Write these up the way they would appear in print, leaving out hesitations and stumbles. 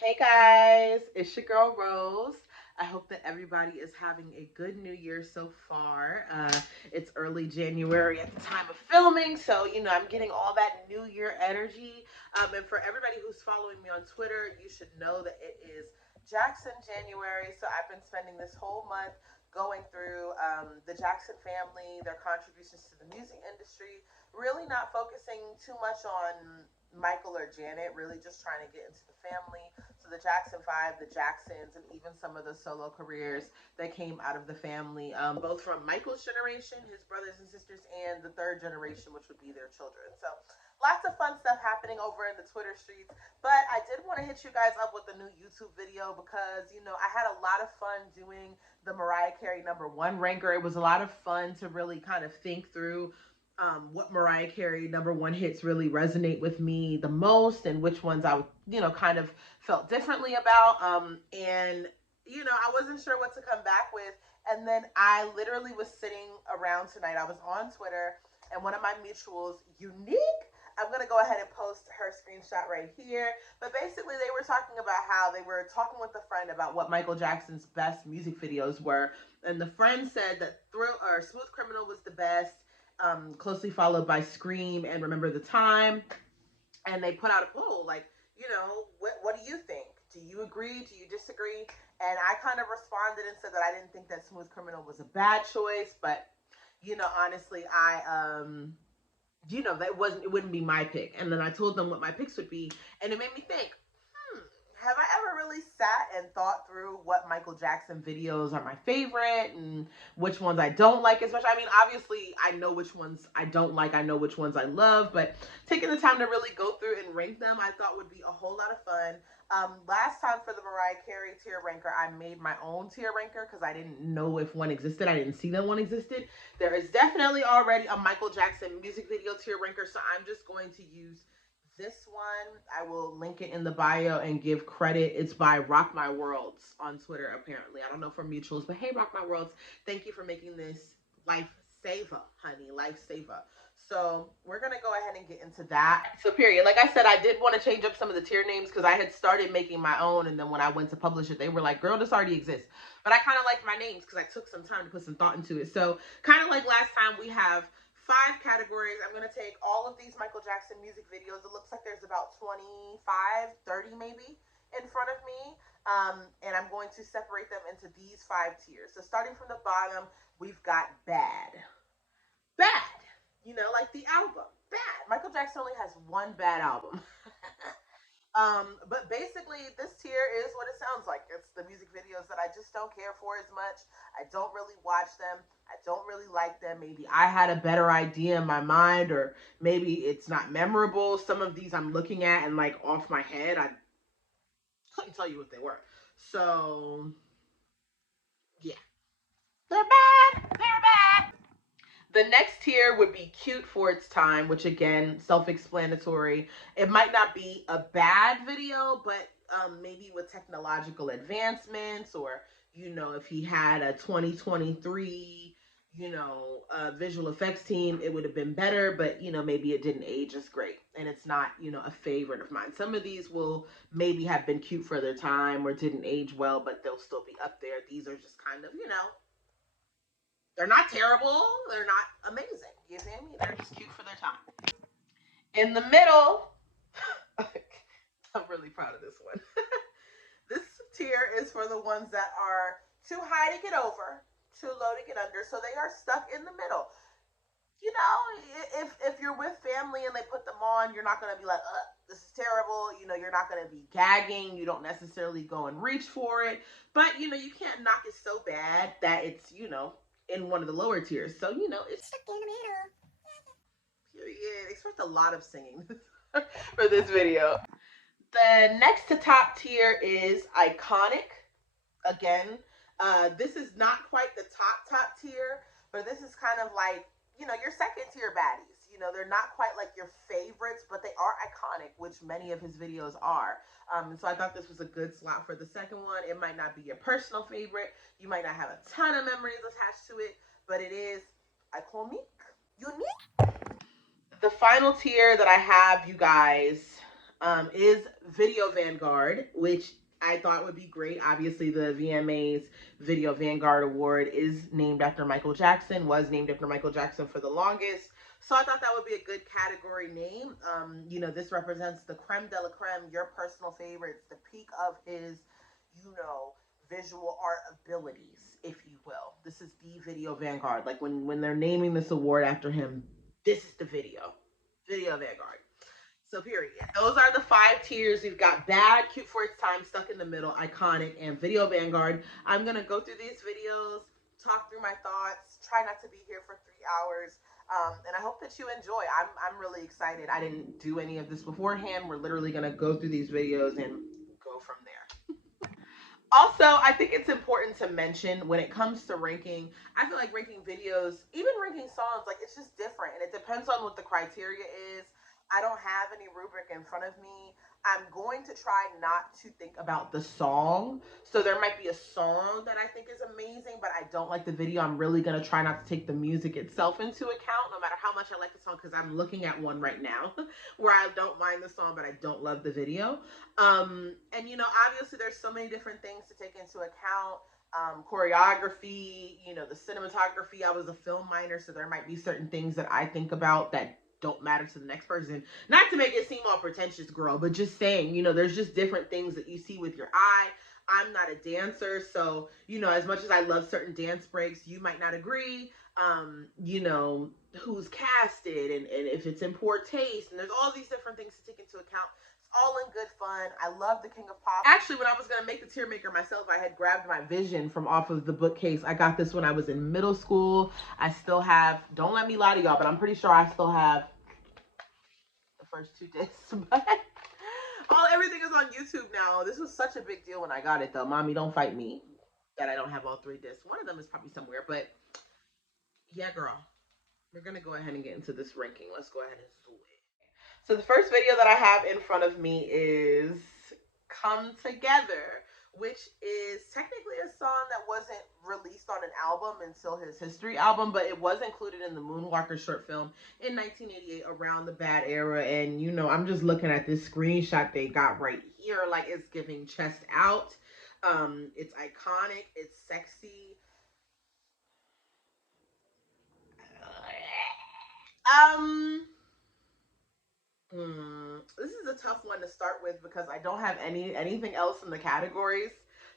Hey guys, it's your girl Rose. I hope that everybody is having a good new year so far. It's early January at the time of filming, so I'm getting all that new year energy. And for everybody who's following me on Twitter, you should know that it is Jackson January. So I've been spending this whole month going through the Jackson family, their contributions to the music industry, really not focusing too much on Michael or Janet, really just trying to get into the family. So the Jackson Five, the Jacksons, and even some of the solo careers that came out of the family, both from Michael's generation, his brothers and sisters, and the third generation, which would be their children. So lots of fun stuff happening over in the Twitter streets. But I did want to hit you guys up with a new YouTube video because, I had a lot of fun doing the Mariah Carey #1 ranker. It was a lot of fun to really kind of think through what Mariah Carey #1 hits really resonate with me the most and which ones I would, kind of felt differently about. I wasn't sure what to come back with. And then I literally was sitting around tonight. I was on Twitter and one of my mutuals, Unique, I'm going to go ahead and post her screenshot right here. But basically, they were talking about how they were talking with a friend about what Michael Jackson's best music videos were. And the friend said that Smooth Criminal was the best, closely followed by Scream and Remember the Time. And they put out a poll like, what do you think? Do you agree? Do you disagree? And I kind of responded and said that I didn't think that Smooth Criminal was a bad choice, but honestly, it wouldn't be my pick. And then I told them what my picks would be, and it made me think, have I ever really sat and thought through what Michael Jackson videos are my favorite and which ones I don't like as much? I mean, obviously, I know which ones I don't like. I know which ones I love, but taking the time to really go through and rank them, I thought would be a whole lot of fun. Last time for the Mariah Carey tier ranker, I made my own tier ranker because I didn't know if one existed. I didn't see that one existed. There is definitely already a Michael Jackson music video tier ranker, so I'm just going to use this one. I will link it in the bio and give credit. It's by Rock My Worlds on Twitter, apparently. I don't know for mutuals, but hey, Rock My Worlds, thank you for making this lifesaver, honey, lifesaver. So we're gonna go ahead and get into that. So period. Like I said, I did want to change up some of the tier names because I had started making my own, and then when I went to publish it, they were like, "Girl, this already exists." But I kind of like my names because I took some time to put some thought into it. So kind of like last time, we have 5 categories. I'm going to take all of these Michael Jackson music videos. It looks like there's about 25, 30 maybe in front of me. And I'm going to separate them into these 5 tiers. So starting from the bottom, we've got bad. Bad. Like the album. Bad. Michael Jackson only has one bad album. But basically, this tier is what it sounds like. It's the music videos that I just don't care for as much. I don't really watch them. I don't really like them. Maybe I had a better idea in my mind, or maybe it's not memorable. Some of these I'm looking at and like off my head, I couldn't tell you what they were. So, yeah. They're bad. They're bad. The next tier would be cute for its time, which again, self-explanatory. It might not be a bad video, but maybe with technological advancements, or if he had a 2023, visual effects team, it would have been better. But maybe it didn't age as great, and it's not a favorite of mine. Some of these will maybe have been cute for their time or didn't age well, but they'll still be up there. These are just kind of they're not terrible. They're not amazing. You feel me? They're just cute for their time. In the middle, I'm really proud of this one. This tier is for the ones that are too high to get over, too low to get under. So they are stuck in the middle. If you're with family and they put them on, you're not gonna be like, this is terrible. You're not gonna be gagging. You don't necessarily go and reach for it, but you can't knock it so bad that it's in one of the lower tiers. So it's stuck in the middle. Period. Expect a lot of singing for this video. The next to top tier is iconic. Again, this is not quite the top tier, but this is kind of like your second tier baddies. They're not quite like your favorites, but they are iconic, which many of his videos are. So I thought this was a good slot for the second one. It might not be your personal favorite. You might not have a ton of memories attached to it, but it is iconic, unique. The final tier that I have, you guys, is Video Vanguard, which I thought would be great. Obviously, the VMA's Video Vanguard Award is named after Michael Jackson, was named after Michael Jackson for the longest. So I thought that would be a good category name. This represents the creme de la creme, your personal favorites, the peak of his, you know, visual art abilities, if you will. This is the Video Vanguard. Like when they're naming this award after him, this is the Video Vanguard. So period. Those are the 5 tiers. We've got bad, cute for its time, stuck in the middle, iconic, and Video Vanguard. I'm gonna go through these videos, talk through my thoughts, try not to be here for 3 hours. And I hope that you enjoy. I'm really excited. I didn't do any of this beforehand. We're literally gonna go through these videos and go from there. Also, I think it's important to mention when it comes to ranking, I feel like ranking videos, even ranking songs, like it's just different and it depends on what the criteria is. I don't have any rubric in front of me. I'm going to try not to think about the song. So there might be a song that I think is amazing, but I don't like the video. I'm really going to try not to take the music itself into account, no matter how much I like the song, because I'm looking at one right now where I don't mind the song, but I don't love the video. Obviously there's so many different things to take into account. Choreography, the cinematography. I was a film minor, so there might be certain things that I think about that don't matter to the next person. Not to make it seem all pretentious, girl, but just saying, there's just different things that you see with your eye. I'm not a dancer, so, as much as I love certain dance breaks, you might not agree. Who's casted and if it's in poor taste, and there's all these different things to take into account. All in good fun. I love the King of Pop. Actually, when I was going to make the tear maker myself, I had grabbed my Vision from off of the bookcase. I got this when I was in middle school. I still have, don't let me lie to y'all, but I'm pretty sure I still have the first 2 discs. But everything is on YouTube now. This was such a big deal when I got it, though. Mommy, don't fight me that I don't have all 3 discs. One of them is probably somewhere, but yeah, girl. We're going to go ahead and get into this ranking. Let's go ahead and zoom in. So the first video that I have in front of me is Come Together, which is technically a song that wasn't released on an album until his History album, but it was included in the Moonwalker short film in 1988 around the Bad era. And, I'm just looking at this screenshot they got right here. Like, it's giving chest out. It's iconic. It's sexy. This is a tough one to start with because I don't have anything else in the categories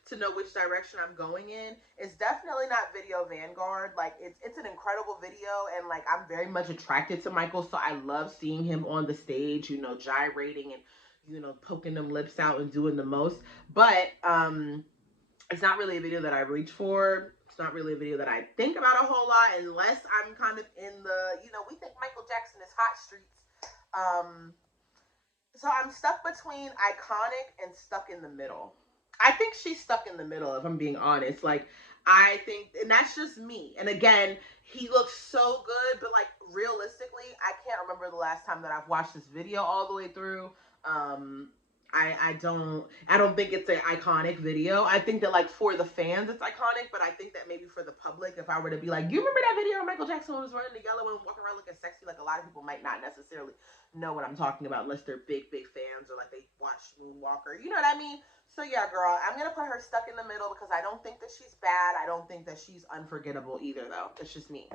to know which direction I'm going in. It's definitely not Video Vanguard. Like it's an incredible video, and like I'm very much attracted to Michael, so I love seeing him on the stage, gyrating and poking them lips out and doing the most. But it's not really a video that I reach for. It's not really a video that I think about a whole lot unless I'm kind of in the, we think Michael Jackson is hot streets. So I'm stuck between iconic and stuck in the middle. I think she's stuck in the middle, if I'm being honest. Like, I think, and that's just me. And again, he looks so good, but like realistically, I can't remember the last time that I've watched this video all the way through. I don't think it's an iconic video. I think that like for the fans it's iconic, but I think that maybe for the public, if I were to be like, you remember that video where Michael Jackson was running the yellow and walking around looking sexy, like a lot of people might not necessarily know what I'm talking about unless they're big fans or like they watched Moonwalker. You know what I mean? So yeah, girl, I'm gonna put her stuck in the middle because I don't think that she's bad. I don't think that she's unforgettable either, though. That's just me.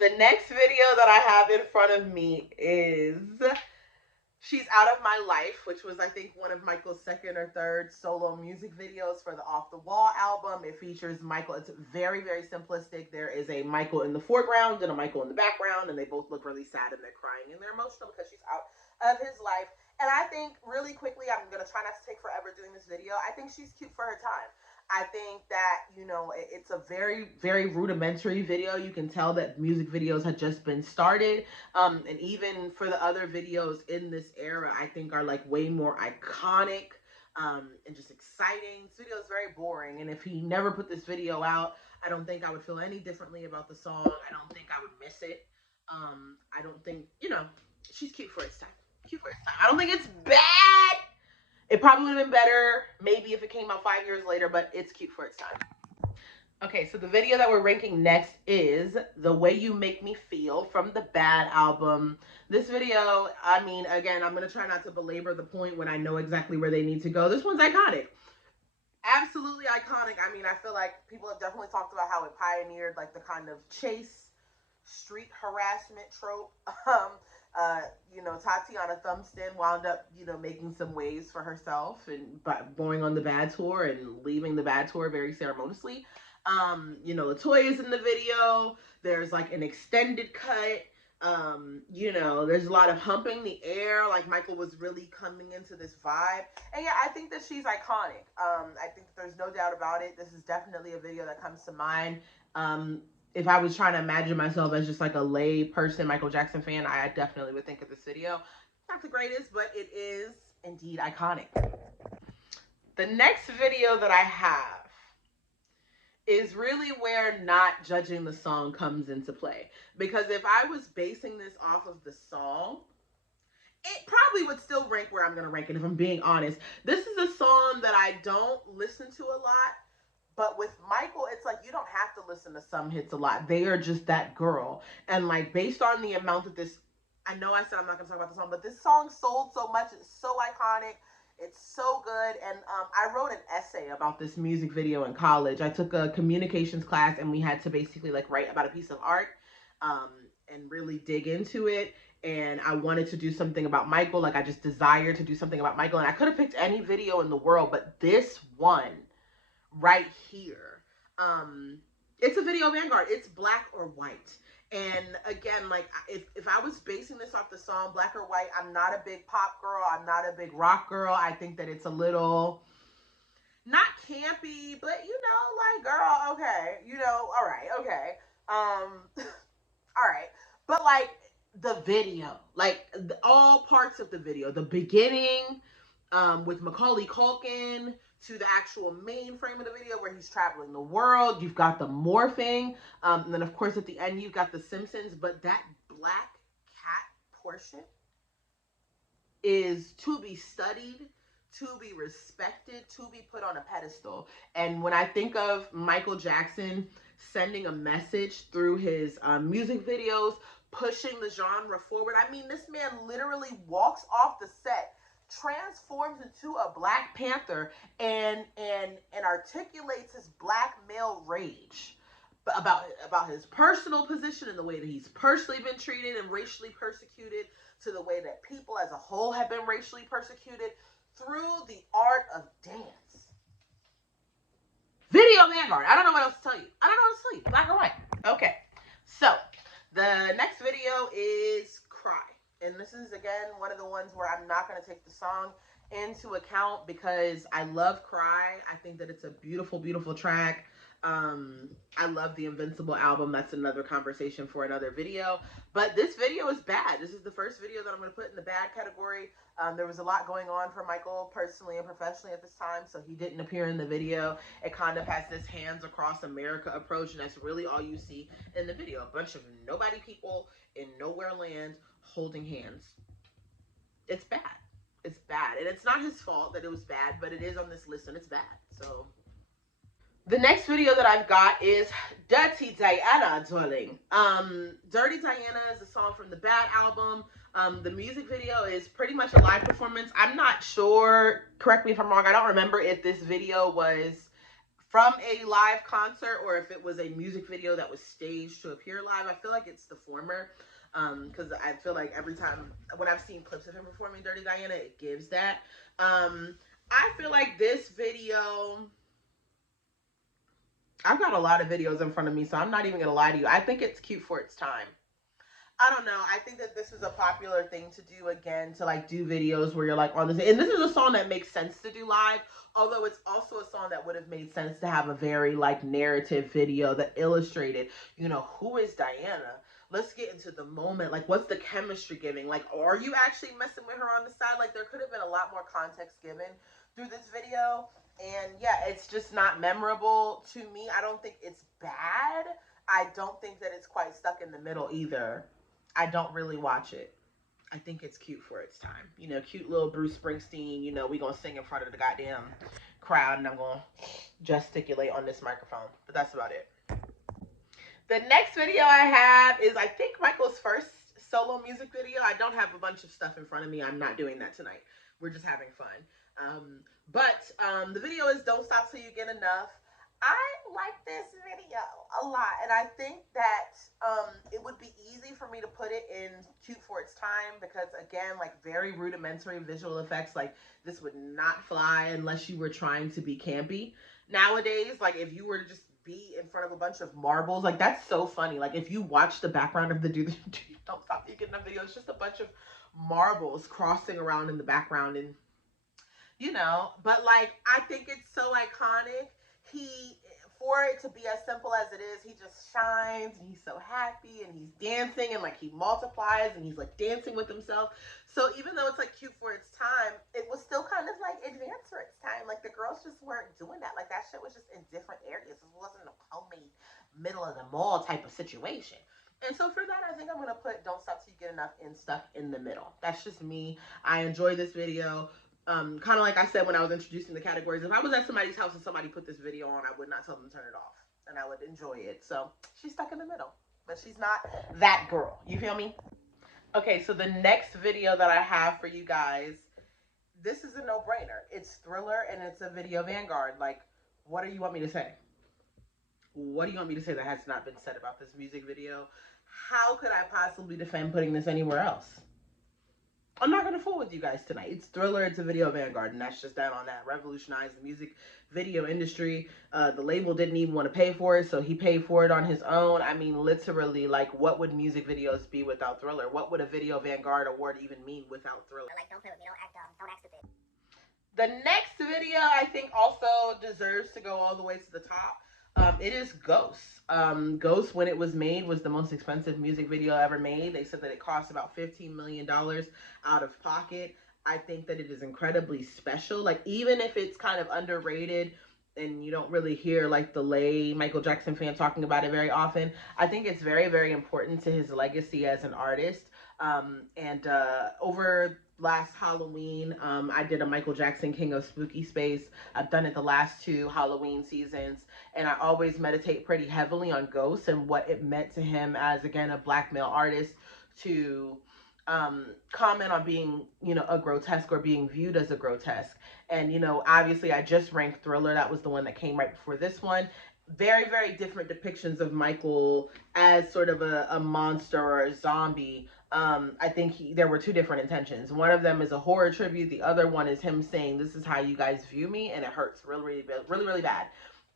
The next video that I have in front of me is She's Out of My Life, which was, I think, one of Michael's second or third solo music videos for the Off the Wall album. It features Michael. It's very, very simplistic. There is a Michael in the foreground and a Michael in the background, and they both look really sad and they're crying and they're emotional because she's out of his life. And I think, really quickly, I'm going to try not to take forever doing this video, I think she's cute for her time. I think that, it's a very, very rudimentary video. You can tell that music videos had just been started. And even for the other videos in this era, I think are like way more iconic and just exciting. This video is very boring. And if he never put this video out, I don't think I would feel any differently about the song. I don't think I would miss it. I don't think, she's cute for its time. Cute for its time. I don't think it's bad. It probably would have been better maybe if it came out 5 years later, but it's cute for its time. Okay, so the video that we're ranking next is The Way You Make Me Feel from the Bad album. This video, I mean, again, I'm going to try not to belabor the point when I know exactly where they need to go. This one's iconic. Absolutely iconic. I mean, I feel like people have definitely talked about how it pioneered like the kind of chase street harassment trope. Uh, Tatiana Thumbston wound up, making some waves for herself and by going on the Bad tour and leaving the Bad tour very ceremoniously. Latoya's in the video. There's like an extended cut. There's a lot of humping the air. Like Michael was really coming into this vibe. And yeah, I think that she's iconic. I think that there's no doubt about it. This is definitely a video that comes to mind. If I was trying to imagine myself as just like a lay person, Michael Jackson fan, I definitely would think of this video. Not the greatest, but it is indeed iconic. The next video that I have is really where not judging the song comes into play. Because if I was basing this off of the song, it probably would still rank where I'm going to rank it, if I'm being honest. This is a song that I don't listen to a lot. But with Michael, it's like you don't have to listen to some hits a lot. They are just that girl. And like based on the amount that this, I know I said I'm not going to talk about the song, but this song sold so much. It's so iconic. It's so good. And I wrote an essay about this music video in college. I took a communications class and we had to basically like write about a piece of art and really dig into it. And I wanted to do something about Michael. Like I just desired to do something about Michael. And I could have picked any video in the world, but this one right here. It's a video vanguard. It's black or white. And again, like if I was basing this off the song Black or White, I'm not a big pop girl. I'm not a big rock girl. I think that it's a little not campy, but like girl, okay, all right, okay. All right. But like the video, like all parts of the video, the beginning, with Macaulay Culkin to the actual main frame of the video where he's traveling the world. You've got the morphing. And then, of course, at the end, you've got the Simpsons. But that black cat portion is to be studied, to be respected, to be put on a pedestal. And when I think of Michael Jackson sending a message through his music videos, pushing the genre forward, I mean, this man literally walks off the set, transforms into a Black Panther, and articulates his black male rage about his personal position and the way that he's personally been treated and racially persecuted, to the way that people as a whole have been racially persecuted through the art of dance. Video vanguard. I don't know what else to tell you. I don't know what to tell you. Black or white. Okay. So the next video is Cry. And this is, again, one of the ones where I'm not going to take the song into account because I love Cry. I think that it's a beautiful, beautiful track. I love the Invincible album. That's another conversation for another video. But this video is bad. This is the first video that I'm going to put in the bad category. There was a lot going on for Michael personally and professionally at this time, so he didn't appear in the video. It kind of has this hands across America approach, and that's really all you see in the video. A bunch of nobody people in nowhere land holding hands. It's bad. It's bad. And it's not his fault that it was bad, but it is on this list and it's bad. So the next video that I've got is Dirty Diana, darling. Dirty Diana is a song from the Bad album. The music video is pretty much a live performance. I'm not sure, correct me if I'm wrong, I don't remember if this video was from a live concert or if it was a music video that was staged to appear live. I feel like it's the former, because I feel like every time when I've seen clips of him performing Dirty Diana, it gives that. I feel like this video, I've got a lot of videos in front of me, so I'm not even going to lie to you. I think it's cute for its time. I don't know. I think that this is a popular thing to do again, to like do videos where you're like on this. And this is a song that makes sense to do live, although it's also a song that would have made sense to have a very like narrative video that illustrated, who is Diana? Let's get into the moment. Like, what's the chemistry giving? Like, are you actually messing with her on the side? Like, there could have been a lot more context given through this video. And yeah, it's just not memorable to me. I don't think it's bad. I don't think that it's quite stuck in the middle either. I don't really watch it. I think it's cute for its time. Cute little Bruce Springsteen, we gonna sing in front of the goddamn crowd and I'm gonna gesticulate on this microphone, but that's about it. The next video I have is, I think, Michael's first solo music video. I don't have a bunch of stuff in front of me. I'm not doing that tonight. We're just having fun. The video is Don't Stop Till You Get Enough. I like this video a lot, and I think that it would be easy for me to put it in Cute for Its Time, because, again, like, very rudimentary visual effects. Like, this would not fly unless you were trying to be campy. Nowadays, like, if you were to just be in front of a bunch of marbles, like, that's so funny. Like, if you watch the background of the Don't Stop Till You Get Enough video, it's just a bunch of marbles crossing around in the background, and but, like, I think it's so iconic. For it to be as simple as it is, he just shines, and he's so happy, and he's dancing, and, like, he multiplies, and he's, like, dancing with himself. So even though it's, like, cute for its time, it was still kind of, like, advanced for its time. Like, the girls just weren't doing that. Like, that shit was just in different areas. It wasn't a homemade middle of the mall type of situation. And so for that, I think I'm going to put Don't Stop Till You Get Enough stuck in the middle. That's just me. I enjoy this video. Kind of like I said when I was introducing the categories, if I was at somebody's house and somebody put this video on, I would not tell them to turn it off, and I would enjoy it. So she's stuck in the middle, but she's not that girl. You feel me? Okay, so the next video that I have for you guys, this is a no-brainer. It's Thriller, and it's a Video Vanguard. Like, what do you want me to say? What do you want me to say that has not been said about this music video? How could I possibly defend putting this anywhere else? I'm not going to fool with you guys tonight. It's Thriller, it's a Video Vanguard, and that's just that on that. Revolutionized the music video industry. The label didn't even want to pay for it, so he paid for it on his own. I mean, literally, like, what would music videos be without Thriller? What would a Video Vanguard award even mean without Thriller? Like, don't play with me, don't act stupid. The next video, I think, also deserves to go all the way to the top. It is Ghost. Ghost, when it was made, was the most expensive music video ever made. They said that it cost about $15 million out of pocket. I think that it is incredibly special. Like, even if it's kind of underrated and you don't really hear, like, the lay Michael Jackson fan talking about it very often, I think it's very, very important to his legacy as an artist. Over last Halloween, I did a Michael Jackson King of Spooky Space. I've done it the last 2 Halloween seasons, and I always meditate pretty heavily on Ghost and what it meant to him as, again, a black male artist to comment on being, a grotesque or being viewed as a grotesque. And, obviously I just ranked Thriller. That was the one that came right before this one. Very, very different depictions of Michael as sort of a monster or a zombie. I think there were 2 different intentions. One of them is a horror tribute. The other one is him saying, this is how you guys view me, and it hurts really, really, really bad.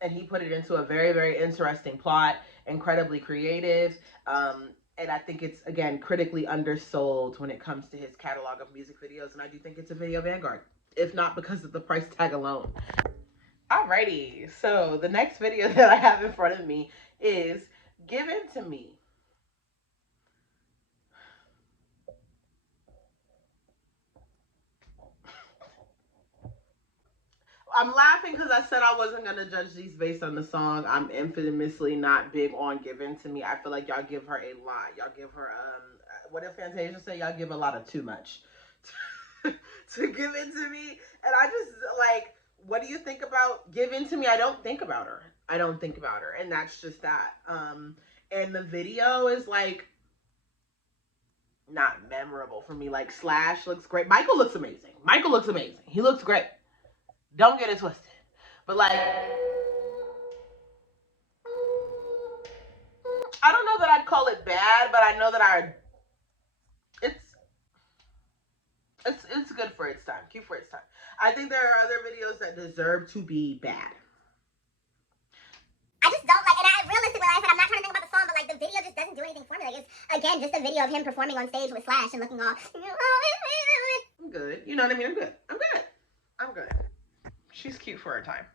And he put it into a very, very interesting plot, incredibly creative. And I think it's, again, critically undersold when it comes to his catalog of music videos. And I do think it's a Video Vanguard, if not because of the price tag alone. Alrighty, so the next video that I have in front of me is Give In To Me. I'm laughing because I said I wasn't going to judge these based on the song. I'm infamously not big on Give In To Me. I feel like y'all give her a lot. Y'all give her, what did Fantasia say? Y'all give a lot of too much to Give In To Me. And I just, like, what do you think about Give In To Me? I don't think about her. And that's just that. And the video is, like, not memorable for me. Like, Slash looks great. Michael looks amazing. He looks great. Don't get it twisted. But, like, I don't know that I'd call it bad, but I know that it's good for its time. Cute for its time. I think there are other videos that deserve to be bad. I just don't like, and I realistically, like I said, I'm not trying to think about the song, but, like, the video just doesn't do anything for me. Like, it's, again, just a video of him performing on stage with Slash and looking all, I'm good. You know what I mean? I'm good. She's cute for her time.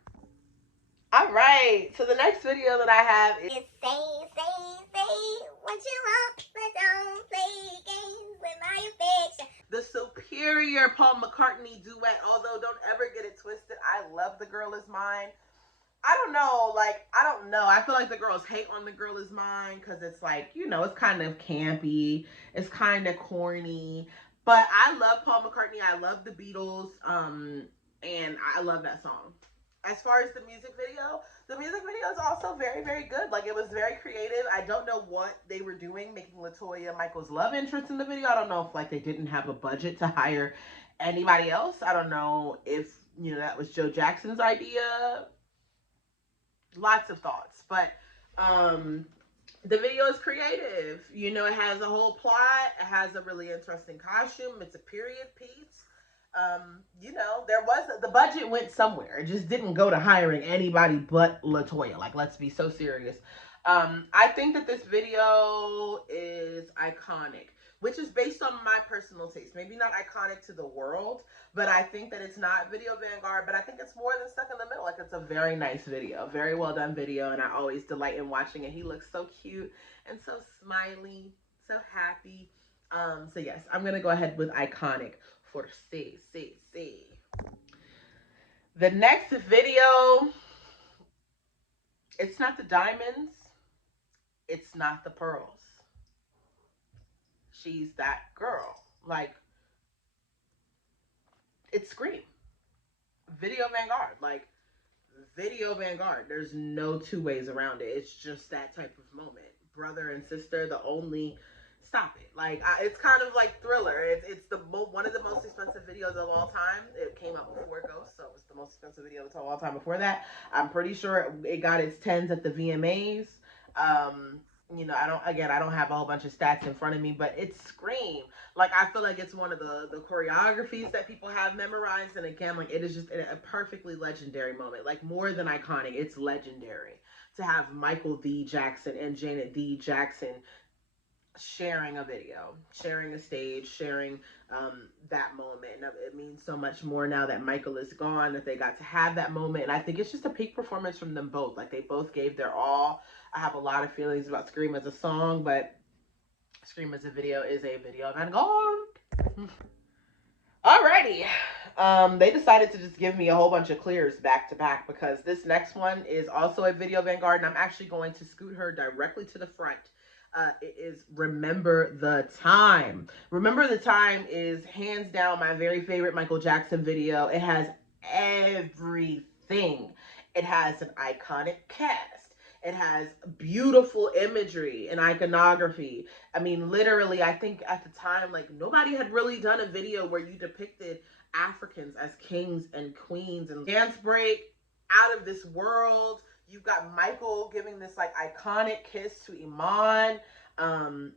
All right. So the next video that I have is say what you want, but don't play games with my affection. The superior Paul McCartney duet. Although, don't ever get it twisted, I love The Girl Is Mine. I don't know. I feel like the girls hate on The Girl Is Mine because it's like, it's kind of campy. It's kind of corny. But I love Paul McCartney. I love the Beatles. And I love that song. As far as the music video is also very, very good. Like, it was very creative. I don't know what they were doing, making LaToya Michael's love interest in the video. I don't know if, like, they didn't have a budget to hire anybody else. I don't know if, you know, that was Joe Jackson's idea. Lots of thoughts. But, the video is creative. You know, it has a whole plot. It has a really interesting costume. It's a period piece. You know, the budget went somewhere. It just didn't go to hiring anybody but LaToya. Like, let's be so serious. I think that this video is iconic, which is based on my personal taste. Maybe not iconic to the world, but I think that it's not Video Vanguard, but I think it's more than Stuck in the Middle. Like, it's a very nice video, very well done video, and I always delight in watching it. He looks so cute and so smiley, so happy. So yes, I'm going to go ahead with iconic for C. The next video, it's not the diamonds, it's not the pearls. She's that girl. Like, it's Scream. Video Vanguard. Like, Video Vanguard. There's no two ways around it. It's just that type of moment. Brother and sister, the only... Stop it. Like, it's kind of like Thriller. It's one of the most expensive videos of all time. It came out before Ghost, so it was the most expensive video of all time before that. I'm pretty sure it got its 10s at the VMAs. You know, I don't have a whole bunch of stats in front of me, but it's Scream. Like, I feel like it's one of the choreographies that people have memorized, and again, like, it is just a perfectly legendary moment. Like, more than iconic, it's legendary to have Michael D. Jackson and Janet D. Jackson sharing a video, sharing a stage, sharing that moment. And it means so much more now that Michael is gone, that they got to have that moment. And I think it's just a peak performance from them both. Like, they both gave their all. I have a lot of feelings about Scream as a song, but Scream as a video is a video Vanguard. Alrighty. They decided to just give me a whole bunch of clears back to back, because this next one is also a video Vanguard, and I'm actually going to scoot her directly to the front. It is Remember the Time. Remember the Time is hands down my very favorite Michael Jackson video. It has everything. It has an iconic cast. It has beautiful imagery and iconography. I mean, literally, I think at the time, like, nobody had really done a video where you depicted Africans as kings and queens, and dance break, out of this world. You've got Michael giving this, like, iconic kiss to Iman.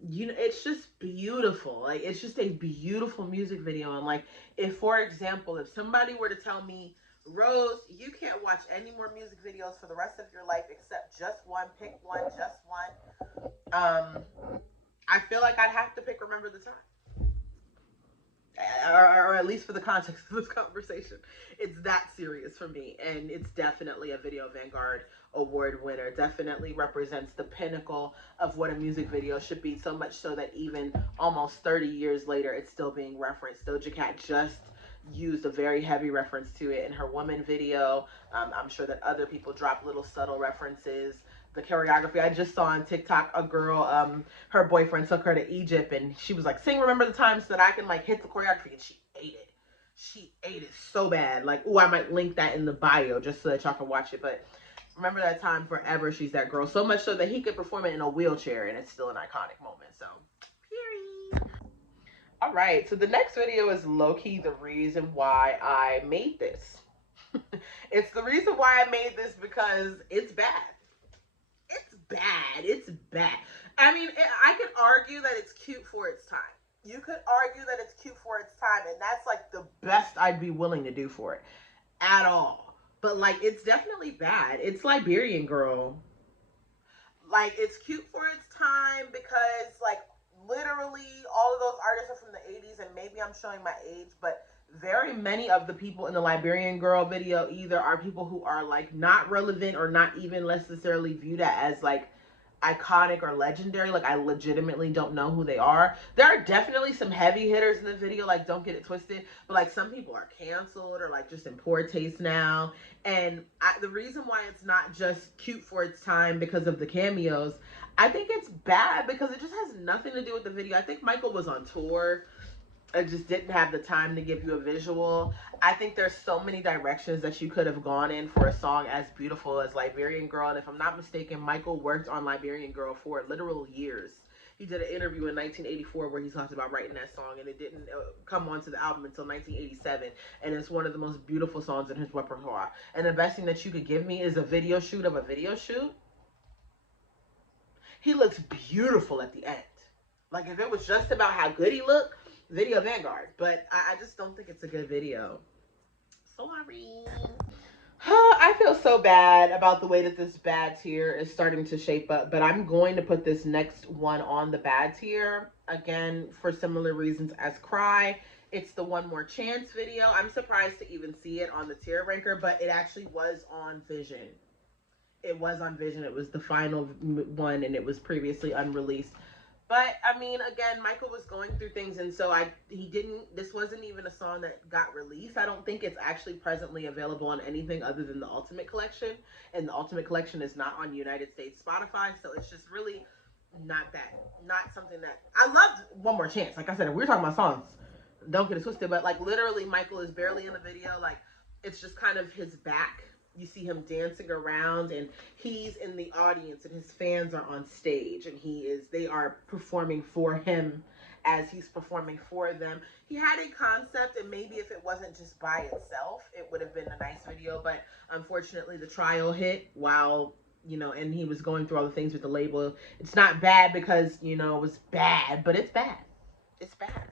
You know, it's just beautiful. Like, it's just a beautiful music video. And, like, if, for example, if somebody were to tell me, Rose, you can't watch any more music videos for the rest of your life except just one, pick one, just one, I feel like I'd have to pick Remember the Time. Or at least for the context of this conversation. It's that serious for me, and it's definitely a Video Vanguard award winner. Definitely represents the pinnacle of what a music video should be, so much so that even almost 30 years later, it's still being referenced. Doja Cat just used a very heavy reference to it in her Woman video. I'm sure that other people dropped little subtle references. The choreography, I just saw on TikTok a girl, her boyfriend took her to Egypt, and she was like, sing Remember the Time so that I can, like, hit the choreography, and she ate it. She ate it so bad. Like, ooh, I might link that in the bio just so that y'all can watch it. But Remember that Time forever. She's that girl. So much so that he could perform it in a wheelchair, and it's still an iconic moment. So, period. All right, so the next video is low-key the reason why I made this. It's the reason why I made this because it's bad. It's bad. It's bad. I mean, I could argue that it's cute for its time. You could argue that it's cute for its time, and that's, like, the best I'd be willing to do for it at all. But, like, it's definitely bad. It's Liberian Girl. Like, it's cute for its time because, like, literally all of those artists are from the 80s, and maybe I'm showing my age, but very many of the people in the Liberian Girl video either are people who are, like, not relevant or not even necessarily viewed as, like, iconic or legendary. Like, I legitimately don't know who they are. There are definitely some heavy hitters in the video, like, don't get it twisted, but, like, some people are canceled or, like, just in poor taste now. And the reason why it's not just cute for its time because of the cameos, I think it's bad because it just has nothing to do with the video. I think Michael was on tour. I just didn't have the time to give you a visual. I think there's so many directions that you could have gone in for a song as beautiful as Liberian Girl. And if I'm not mistaken, Michael worked on Liberian Girl for literal years. He did an interview in 1984 where he talked about writing that song, and it didn't come onto the album until 1987. And it's one of the most beautiful songs in his repertoire. And the best thing that you could give me is a video shoot of a video shoot. He looks beautiful at the end. Like if it was just about how good he looked, Video Vanguard. But I just don't think it's a good video. Sorry. I feel so bad about the way that this bad tier is starting to shape up, but I'm going to put this next one on the bad tier again for similar reasons as Cry. It's the One More Chance video. I'm surprised to even see it on the tier ranker, but it actually was on Vision. It was on Vision. It was the final one, and it was previously unreleased. But I mean, again, Michael was going through things, and so he didn't. This wasn't even a song that got released. I don't think it's actually presently available on anything other than the Ultimate Collection, and the Ultimate Collection is not on United States Spotify, so it's just really not something that I loved. One More Chance, like I said, if we're talking about songs, don't get it twisted. But like literally, Michael is barely in the video. Like it's just kind of his back. You see him dancing around, and he's in the audience, and his fans are on stage, and they are performing for him as he's performing for them. He had a concept, and maybe if it wasn't just by itself, it would have been a nice video, but unfortunately the trial hit while, and he was going through all the things with the label. It's not bad because, it was bad, but it's bad. It's bad.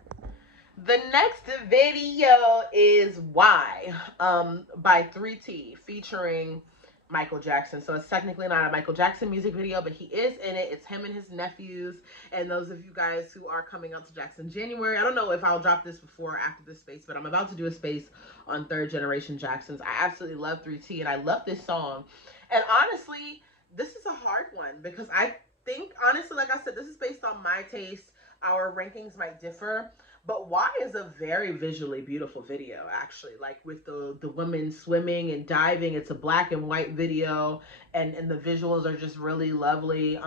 The next video is Why by 3T featuring Michael Jackson. So it's technically not a Michael Jackson music video, but he is in it. It's him and his nephews. And those of you guys who are coming out to Jackson January, I don't know if I'll drop this before or after this space, but I'm about to do a space on third generation Jacksons. I absolutely love 3T, and I love this song. And honestly, this is a hard one because I think, honestly, like I said, this is based on my taste. Our rankings might differ. But Why is a very visually beautiful video, actually. Like with the women swimming and diving, it's a black and white video, and the visuals are just really lovely.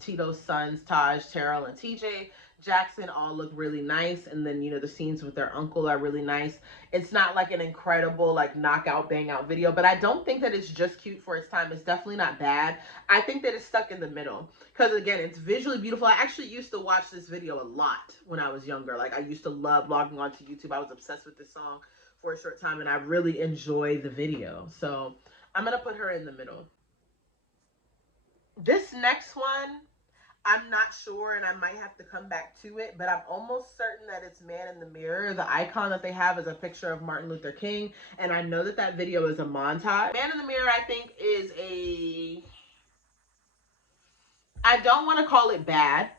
Tito's sons, Taj, Terrell, and TJ Jackson all look really nice, and then the scenes with their uncle are really nice. It's not like an incredible like knockout bang out video, but I don't think that it's just cute for its time. It's definitely not bad. I think that it's stuck in the middle because again, it's visually beautiful. I actually used to watch this video a lot when I was younger. Like I used to love logging onto YouTube. I was obsessed with this song for a short time, and I really enjoy the video. So I'm gonna put her in the middle. This next one, I'm not sure, and I might have to come back to it, but I'm almost certain that it's Man in the Mirror. The icon that they have is a picture of Martin Luther King, and I know that video is a montage. Man in the Mirror, I think, is I don't want to call it bad.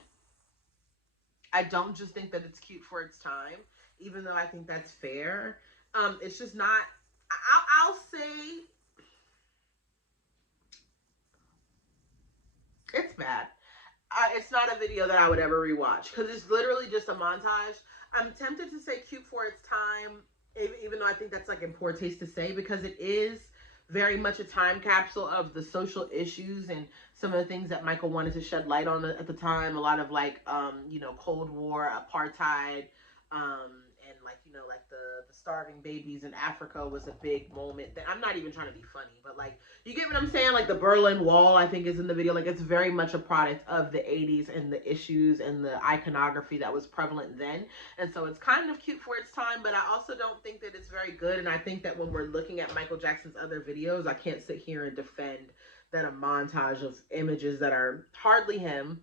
I don't just think that it's cute for its time, even though I think that's fair. It's just not, I'll say, it's bad. It's not a video that I would ever rewatch because it's literally just a montage. I'm tempted to say cute for its time, even though I think that's like in poor taste to say, because it is very much a time capsule of the social issues and some of the things that Michael wanted to shed light on at the time. A lot of like, Cold War, apartheid, and like the starving babies in Africa was a big moment. That I'm not even trying to be funny, but like, you get what I'm saying? Like the Berlin Wall, I think, is in the video. Like it's very much a product of the 80s and the issues and the iconography that was prevalent then. And so it's kind of cute for its time, but I also don't think that it's very good. And I think that when we're looking at Michael Jackson's other videos, I can't sit here and defend that a montage of images that are hardly him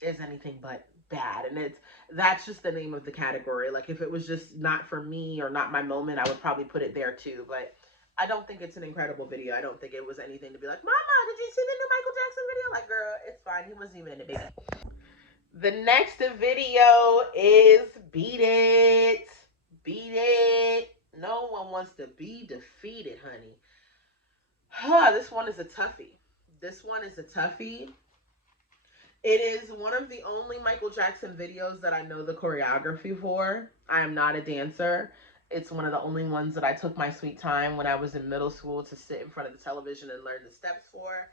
is anything but bad. And that's just the name of the category. Like if it was just not for me or not my moment, I would probably put it there too. But I don't think it's an incredible video. I don't think it was anything to be like, Mama, did you see the new Michael Jackson video? Like, girl, it's fine. He wasn't even in it, baby. The next video is Beat It. Beat It. No one wants to be defeated, honey. This one is a toughie. This one is a toughie. It is one of the only Michael Jackson videos that I know the choreography for. I am not a dancer. It's one of the only ones that I took my sweet time when I was in middle school to sit in front of the television and learn the steps for.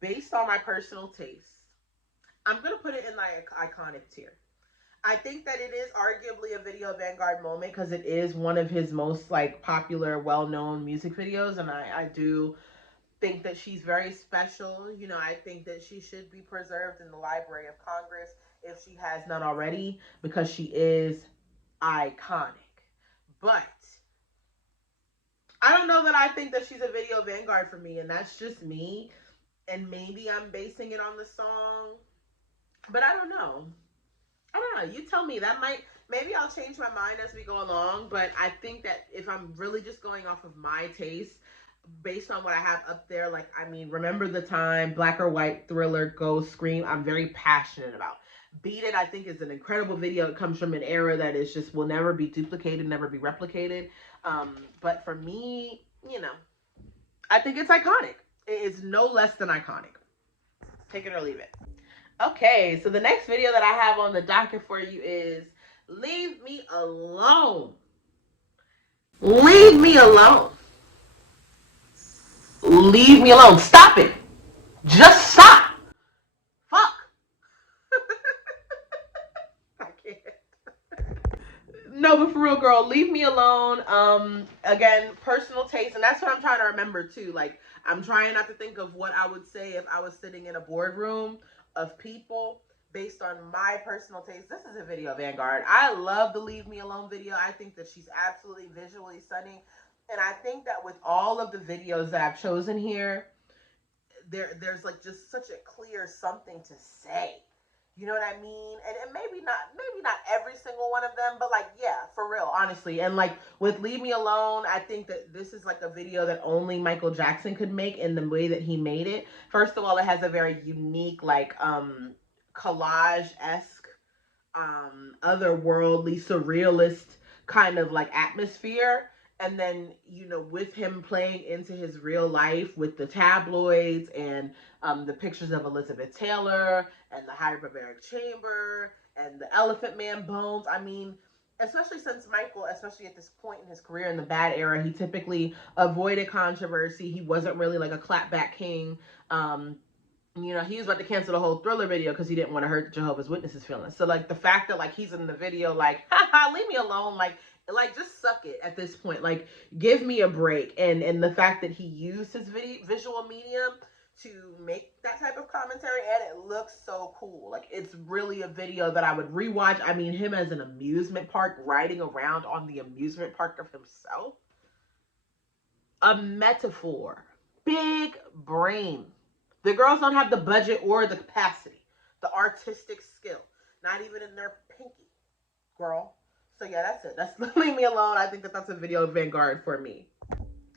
Based on my personal taste, I'm gonna put it in my iconic tier. I think that it is arguably a Video Vanguard moment because it is one of his most like popular, well-known music videos, and I do think that she's very special. You know, I think that she should be preserved in the Library of Congress if she has not already, because she is iconic. But I don't know that I think that she's a Video Vanguard for me, and that's just me. And maybe I'm basing it on the song, but I don't know. I don't know. You tell me. That might, maybe I'll change my mind as we go along. But I think that if I'm really just going off of my taste, based on what I have up there, like, I mean, Remember the Time, Black or White, Thriller, Ghost, Scream, I'm very passionate about. Beat It, I think, is an incredible video. It comes from an era that is just will never be duplicated, never be replicated. But for me, you know, I think it's iconic. It is no less than iconic. Take it or leave it. Okay, so the next video that I have on the docket for you is Leave Me Alone. Leave me alone. Leave me alone. Stop it. Just stop. Fuck. I can't. No, but for real, girl, leave me alone. Again, personal taste, and that's what I'm trying to remember too. Like, I'm trying not to think of what I would say if I was sitting in a boardroom of people based on my personal taste. This is a Video Vanguard. I love the Leave Me Alone video. I think that she's absolutely visually stunning, and I think that with all of the videos that I've chosen here, there's like just such a clear something to say. You know what I mean? And maybe not every single one of them, but like, yeah, for real, honestly. And like with Leave Me Alone, I think that this is like a video that only Michael Jackson could make in the way that he made it. First of all, it has a very unique, like collage-esque, otherworldly, surrealist kind of like atmosphere. And then, you know, with him playing into his real life with the tabloids and the pictures of Elizabeth Taylor and the hyperbaric chamber and the Elephant Man bones. I mean, especially since Michael, especially at this point in his career in the bad era, he typically avoided controversy. He wasn't really like a clapback king. You know, he was about to cancel the whole Thriller video because he didn't want to hurt the Jehovah's Witnesses feelings. So like the fact that like he's in the video like, haha, leave me alone, like just suck it at this point. Like, give me a break. And the fact that he used his visual medium to make that type of commentary, and it looks so cool. Like, it's really a video that I would rewatch. I mean, him as an amusement park, riding around on the amusement park of himself. A metaphor. Big brain. The girls don't have the budget or the capacity, the artistic skill, not even in their pinky, girl. So yeah, that's it. That's Leave Me Alone. I think that that's a Video Vanguard for me.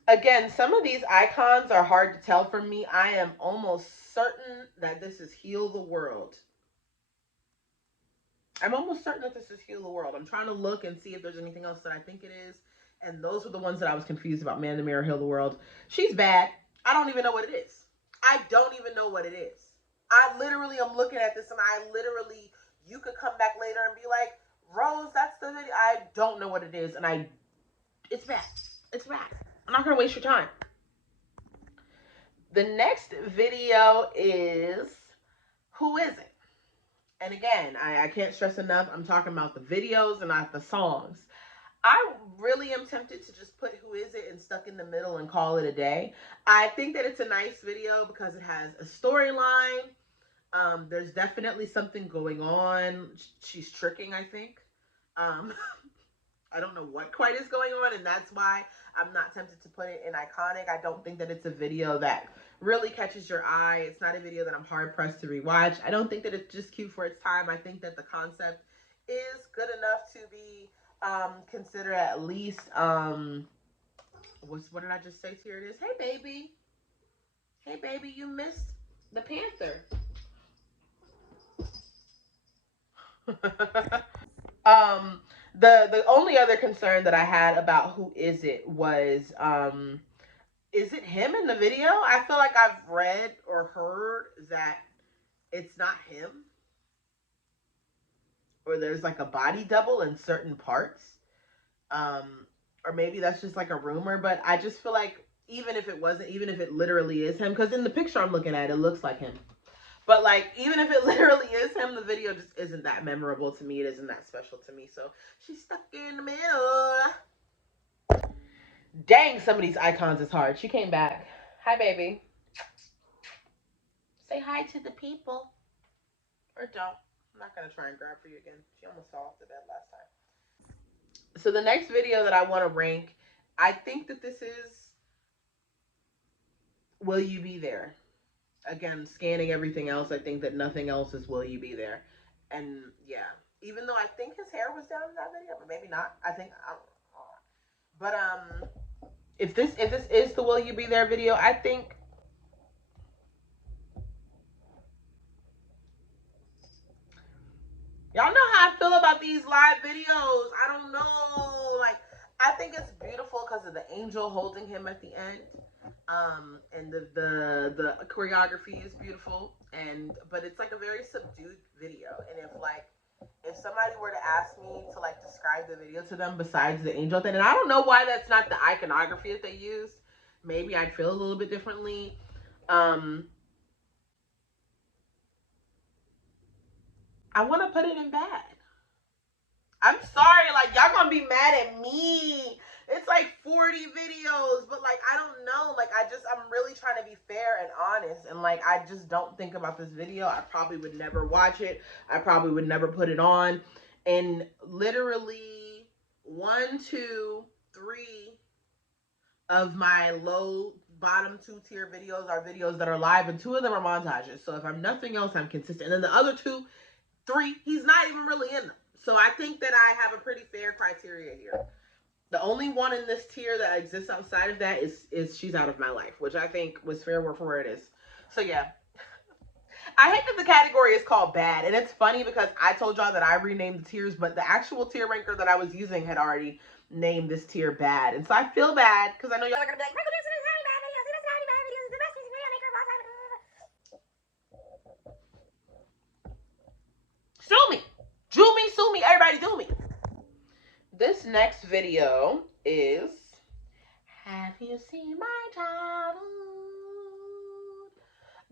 Again, some of these icons are hard to tell for me. I am almost certain that this is Heal the World. I'm almost certain that this is Heal the World. I'm trying to look and see if there's anything else that I think it is. And those were the ones that I was confused about. Man in the Mirror, Heal the World. She's bad. I don't even know what it is. I don't even know what it is. I literally am looking at this and you could come back later and be like, Rose, that's the video. I don't know what it is. And it's bad. It's bad. I'm not going to waste your time. The next video is Who Is It? And again, I can't stress enough, I'm talking about the videos and not the songs. I really am tempted to just put Who Is It and Stuck in the Middle and call it a day. I think that it's a nice video because it has a storyline. There's definitely something going on. She's tricking, I think. I don't know what quite is going on, and that's why I'm not tempted to put it in iconic. I don't think that it's a video that really catches your eye. It's not a video that I'm hard-pressed to rewatch. I don't think that it's just cute for its time. I think that the concept is good enough to be considered at least, what did I just say to her? It is, hey, baby. Hey, baby, you missed the Panther. The only other concern that I had about Who Is It was, is it him in the video? I feel like I've read or heard that it's not him, or there's like a body double in certain parts, or maybe that's just like a rumor. But I just feel like even if it wasn't, even if it literally is him, because in the picture I'm looking at, it looks like him. But like, even if it literally is him, the video just isn't that memorable to me. It isn't that special to me. So she's stuck in the middle. Dang, some of these icons is hard. She came back. Hi, baby. Say hi to the people. Or don't. I'm not going to try and grab for you again. She almost fell off the bed last time. So the next video that I want to rank, I think that this is Will You Be There? Again, scanning everything else, I think that nothing else is Will You Be There? And yeah, even though I think his hair was down in that video, but maybe not. I think, but if this is the Will You Be There video, I think y'all know how I feel about these live videos. I don't know. Like, I think it's beautiful because of the angel holding him at the end. And the choreography is beautiful. But it's like a very subdued video. And if somebody were to ask me to like describe the video to them besides the angel thing, and I don't know why that's not the iconography that they used. Maybe I'd feel a little bit differently. I want to put it in bad. I'm sorry, like, y'all gonna be mad at me. It's like 40 videos, but like, I don't know. Like, I'm really trying to be fair and honest. And like, I just don't think about this video. I probably would never watch it. I probably would never put it on. And literally 1, 2, 3 of my low bottom 2-tier videos are videos that are live, and 2 of them are montages. So if I'm nothing else, I'm consistent. And then the other 2, 3, he's not even really in them. So I think that I have a pretty fair criteria here. The only one in this tier that exists outside of that is She's Out of My Life, which I think was fair for where it is. So yeah. I hate that the category is called bad. And it's funny because I told y'all that I renamed the tiers, but the actual tier ranker that I was using had already named this tier bad. And so I feel bad because I know y'all are going to be like, Michael Jackson is having bad videos. He doesn't have any bad videos. He's the best music video maker of all time. Sue me. Jew me, sue me. Everybody do me. This next video is Have You Seen My Childhood?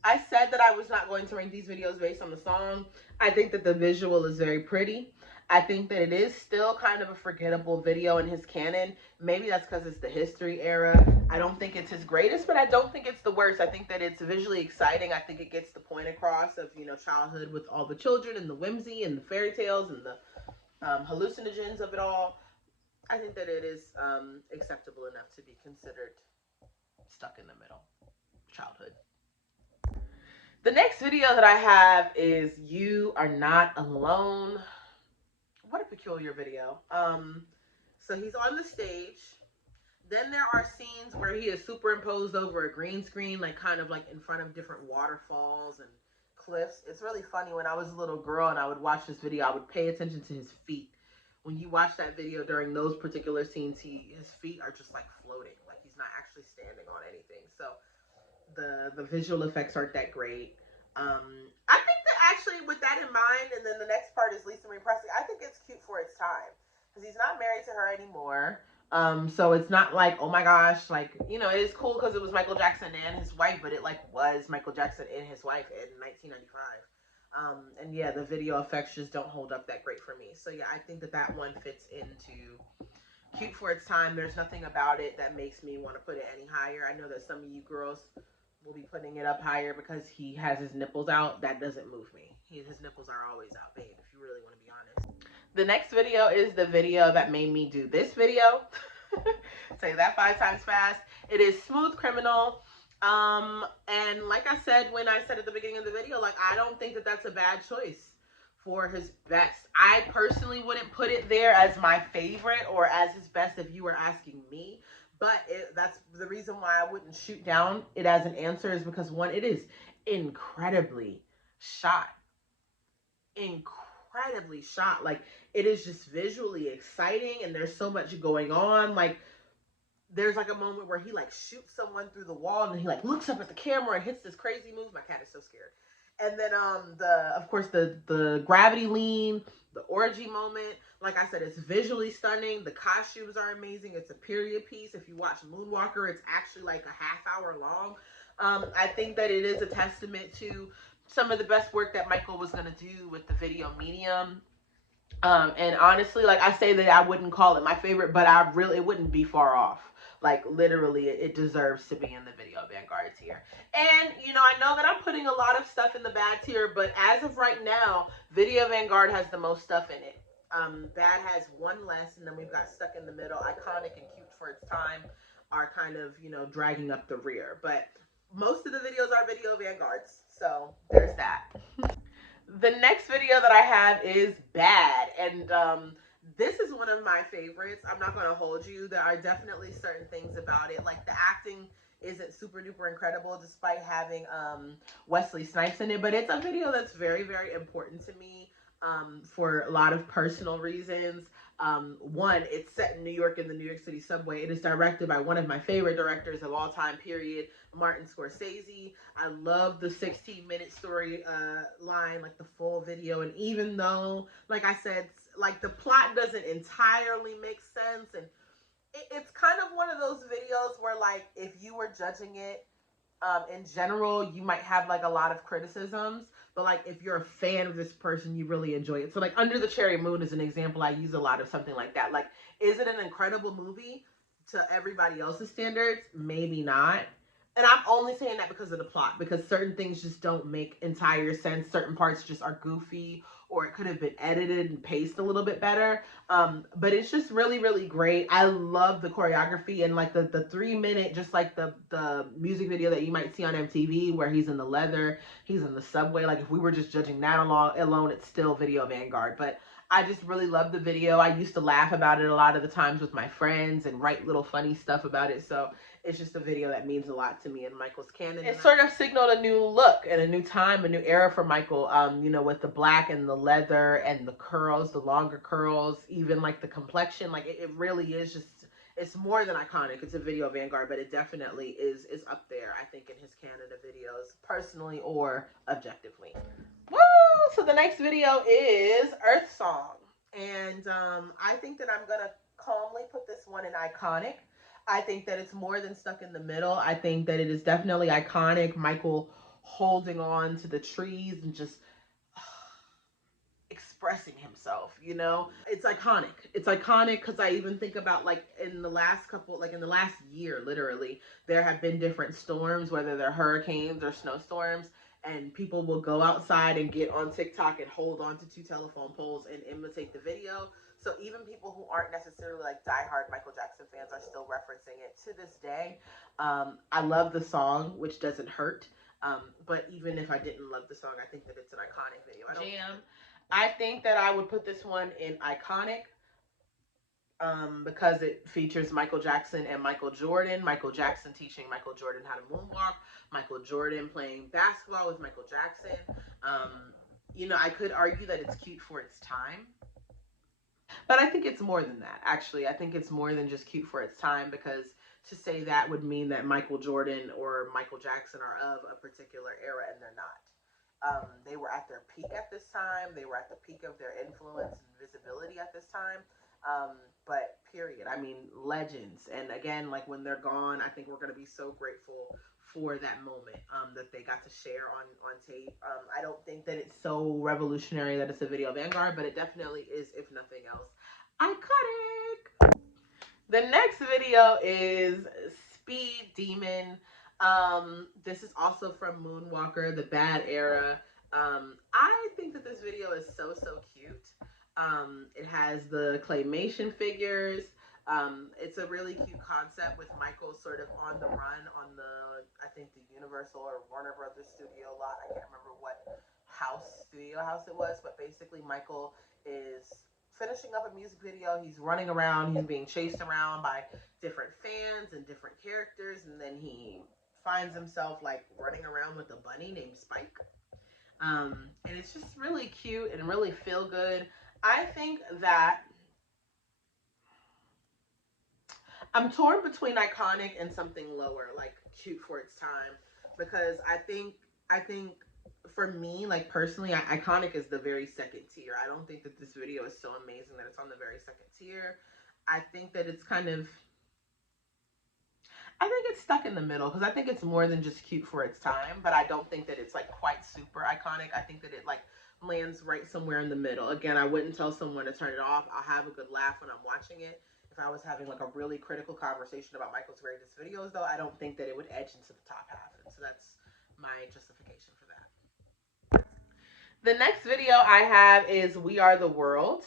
I said that I was not going to rank these videos based on the song. I think that the visual is very pretty. I think that it is still kind of a forgettable video in his canon. Maybe that's because it's the history era. I don't think it's his greatest, but I don't think it's the worst. I think that it's visually exciting. I think it gets the point across of, you know, childhood with all the children and the whimsy and the fairy tales and the hallucinogens of it all. I think that it is acceptable enough to be considered stuck in the middle childhood. The next video that I have is You Are Not Alone. What a peculiar video. So he's on the stage. Then there are scenes where he is superimposed over a green screen, like kind of like in front of different waterfalls and cliffs. It's really funny. When I was a little girl and I would watch this video, I would pay attention to his feet. When you watch that video during those particular scenes, his feet are just like floating, like he's not actually standing on anything. So the visual effects aren't that great. I think that actually, with that in mind, and then the next part is Lisa Marie Presley, I think it's cute for its time because he's not married to her anymore. So it's not like, oh my gosh, like, you know, it is cool because it was Michael Jackson and his wife, but it like was Michael Jackson and his wife in 1995. And yeah, the video effects just don't hold up that great for me. So yeah, I think that that one fits into cute for its time. There's nothing about it that makes me want to put it any higher. I know that some of you girls will be putting it up higher because he has his nipples out. That doesn't move me. His nipples are always out, babe, if you really want to be honest. The next video is the video that made me do this video. Say that 5 times fast. It is Smooth Criminal. And like I said, when I said at the beginning of the video, like, I don't think that that's a bad choice for his best. I personally wouldn't put it there as my favorite or as his best if you were asking me. But that's the reason why I wouldn't shoot down it as an answer is because, one, it is incredibly shot. Incredibly shot. Like, it is just visually exciting and there's so much going on. Like, there's like a moment where he like shoots someone through the wall and then he like looks up at the camera and hits this crazy move. My cat is so scared. And then of course the gravity lean, the orgy moment. Like I said, it's visually stunning. The costumes are amazing. It's a period piece. If you watch Moonwalker, it's actually like a half hour long. I think that it is a testament to some of the best work that Michael was going to do with the video medium. And honestly, like I say that I wouldn't call it my favorite, but it wouldn't be far off. Like literally, it deserves to be in the Video Vanguard tier. And I know that I'm putting a lot of stuff in the bad tier, but as of right now, Video Vanguard has the most stuff in it. Bad has one less, and then we've got Stuck in the Middle, Iconic, and Cute for Its Time are kind of dragging up the rear. But most of the videos are Video Vanguards, so there's that. The next video that I have is Bad, and this is one of my favorites. I'm not going to hold you. There are definitely certain things about it, like the acting isn't super duper incredible despite having Wesley Snipes in it, but it's a video that's very, very important to me for a lot of personal reasons. One, it's set in New York in the New York City subway. It is directed by one of my favorite directors of all time, period, Martin Scorsese. I love the 16-minute story line, like the full video. And even though, like I said, like the plot doesn't entirely make sense, and it's kind of one of those videos where, like, if you were judging it in general, you might have like a lot of criticisms, but like if you're a fan of this person, you really enjoy it. So like Under the Cherry Moon is an example I use a lot of something like that. Like, is it an incredible movie to everybody else's standards? Maybe not. And I'm only saying that because of the plot, because certain things just don't make entire sense. Certain parts just are goofy, or it could have been edited and paced a little bit better. But it's just really, really great. I love the choreography, and like the 3 minute, just like the music video that you might see on MTV where he's in the leather, he's in the subway. Like if we were just judging that alone, it's still Video Vanguard. But I just really love the video. I used to laugh about it a lot of the times with my friends and write little funny stuff about it. So it's just a video that means a lot to me in Michael's canon. It sort of signaled a new look and a new time, a new era for Michael, with the black and the leather and the curls, the longer curls, even like the complexion. Like it really is just, it's more than iconic. It's a Video Vanguard, but it definitely is up there, I think, in his Canada videos, personally or objectively. Woo! So the next video is Earth Song. And I think that I'm going to calmly put this one in iconic. I think that it's more than Stuck in the Middle. I think that it is definitely iconic. Michael holding on to the trees and just expressing himself, It's iconic. It's iconic because I even think about like in the last year, literally, there have been different storms, whether they're hurricanes or snowstorms, and people will go outside and get on TikTok and hold on to two telephone poles and imitate the video. So even people who aren't necessarily like diehard Michael Jackson fans are still referencing it to this day. I love the song, which doesn't hurt. But even if I didn't love the song, I think that it's an iconic video. I think that I would put this one in iconic because it features Michael Jackson and Michael Jordan. Michael Jackson teaching Michael Jordan how to moonwalk. Michael Jordan playing basketball with Michael Jackson. I could argue that it's cute for its time. But I think it's more than that, actually. I think it's more than just cute for its time, because to say that would mean that Michael Jordan or Michael Jackson are of a particular era, and they're not. They were at their peak at this time. They were at the peak of their influence and visibility at this time. But period. I mean, legends. And again, like when they're gone, I think we're going to be so grateful for that moment that they got to share on tape. I don't think that it's so revolutionary that it's a Video Vanguard, but it definitely is, if nothing else, iconic. The next video is Speed Demon. This is also from Moonwalker, the Bad era. I think that this video is so cute. It has the claymation figures. It's a really cute concept with Michael sort of on the run on I think the Universal or Warner Brothers studio lot. I can't remember what studio house it was, but basically Michael is finishing up a music video. He's running around. He's being chased around by different fans and different characters, and then he finds himself like running around with a bunny named Spike. And it's just really cute and really feel good. I think that I'm torn between iconic and something lower, like cute for its time, because I think for me, like personally, iconic is the very second tier. I don't think that this video is so amazing that it's on the very second tier. I think that it's kind of, I think it's stuck in the middle because I think it's more than just cute for its time, but I don't think that it's like quite super iconic. I think that it like lands right somewhere in the middle. Again, I wouldn't tell someone to turn it off. I'll have a good laugh when I'm watching it. If I was having like a really critical conversation about Michael's greatest videos, though, I don't think that it would edge into the top half. And so that's my justification for that. The next video I have is We Are the World,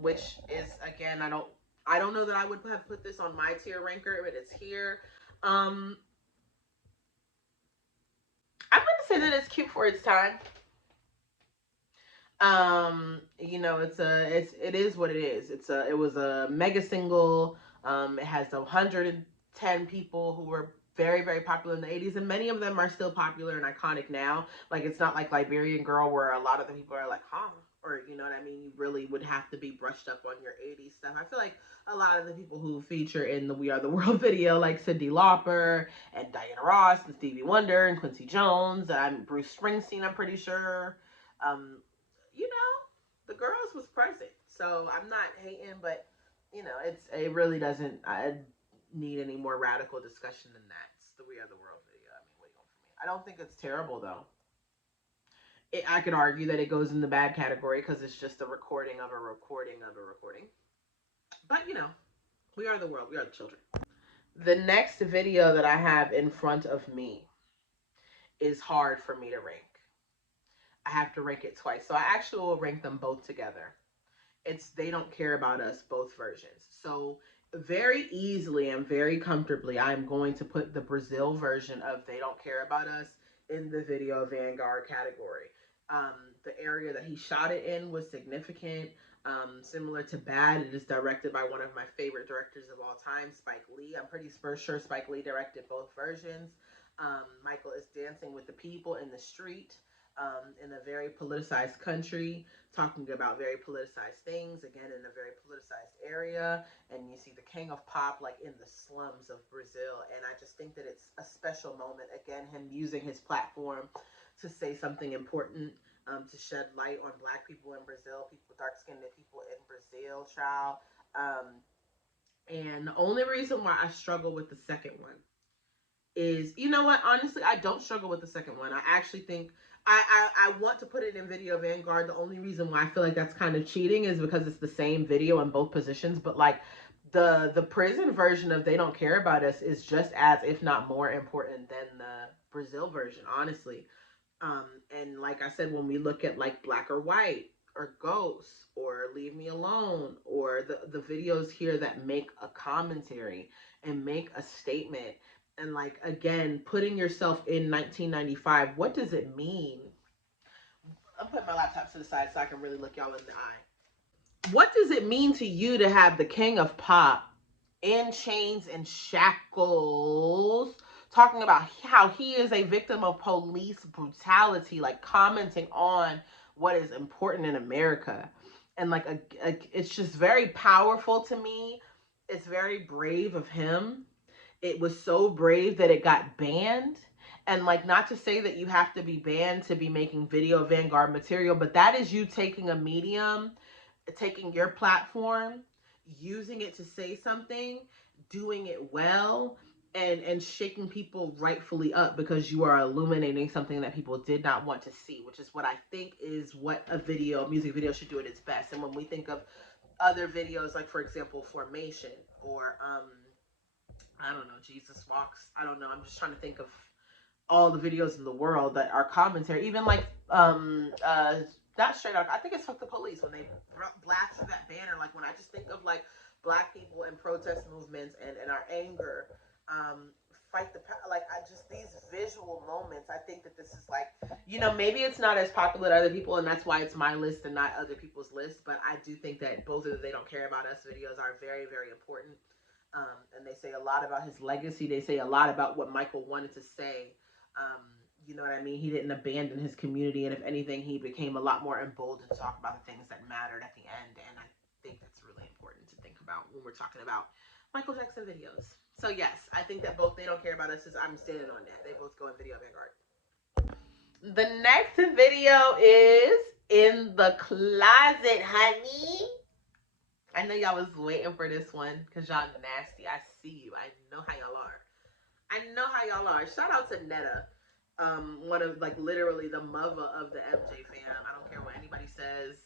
which is, again, I don't know that I would have put this on my tier ranker, but it's here. I'm going to say that it's cute for its time. You know, it is what it is. It was a mega single. It has 110 people who were very, very popular in the 80s, and many of them are still popular and iconic now. Like, it's not like Liberian Girl where a lot of the people are like, huh? Or, you know what I mean? You really would have to be brushed up on your 80s stuff. I feel like a lot of the people who feature in the We Are the World video, like Cyndi Lauper and Diana Ross and Stevie Wonder and Quincy Jones, and Bruce Springsteen, I'm pretty sure. You know, the girls was present. So I'm not hating, but you know, it really doesn't need any more radical discussion than that. It's the We Are the World video. I mean, what do you want from me? I don't think it's terrible though. I could argue that it goes in the bad category because it's just a recording of a recording of a recording. But you know, we are the world. We are the children. The next video that I have in front of me is hard for me to rank. I have to rank it twice. So I actually will rank them both together. It's They Don't Care About Us, both versions. So very easily and very comfortably, I'm going to put the Brazil version of They Don't Care About Us in the Video Vanguard category. The area that he shot it in was significant. Similar to Bad, it is directed by one of my favorite directors of all time, Spike Lee. I'm pretty sure Spike Lee directed both versions. Michael is dancing with the people in the street in a very politicized country, talking about very politicized things, again, in a very politicized area. And you see the king of pop like in the slums of Brazil. And I just think that it's a special moment. Again, him using his platform to say something important, to shed light on Black people in Brazil, people, dark-skinned people in Brazil, child. And the only reason why I struggle with the second one is, you know what, honestly, I don't struggle with the second one. I actually think I want to put it in Video Vanguard. The only reason why I feel like that's kind of cheating is because it's the same video in both positions. But like the prison version of They Don't Care About Us is just as, if not more important than the Brazil version, honestly. And like I said, when we look at like Black or White or Ghost or Leave Me Alone or the videos here that make a commentary and make a statement, and like, again, putting yourself in 1995, what does it mean? I'm putting my laptop to the side so I can really look y'all in the eye. What does it mean to you to have the king of pop in chains and shackles talking about how he is a victim of police brutality, like commenting on what is important in America? And like it's just very powerful to me. It's very brave of him. It was so brave that it got banned. And like, not to say that you have to be banned to be making Video Vanguard material, but that is you taking a medium, taking your platform, using it to say something, doing it well, and shaking people rightfully up because you are illuminating something that people did not want to see, which is what I think is what a music video should do at its best. And when we think of other videos, like for example Formation, or I don't know, Jesus Walks, I don't know, I'm just trying to think of all the videos in the world that are commentary, even like not Straight Out, I think it's Fuck the Police, when they blasted that banner. Like, when I just think of like Black people and protest movements and our anger, fight the, like, I just, these visual moments, I think that this is like, you know, maybe it's not as popular to other people and that's why it's my list and not other people's list, but I do think that both of the They Don't Care About Us videos are very, very important. And they say a lot about his legacy. They say a lot about what Michael wanted to say. You know what I mean? He didn't abandon his community, and if anything, he became a lot more emboldened to talk about the things that mattered at the end. And I think that's really important to think about when we're talking about Michael Jackson videos. So yes, I think that both They Don't Care About Us is, I'm standing on that. They both go in Video Vanguard. The next video is In the Closet, honey. I know y'all was waiting for this one because y'all nasty. I see you. I know how y'all are. I know how y'all are. Shout out to Netta, one of like literally the mother of the MJ fam. I don't care what anybody says.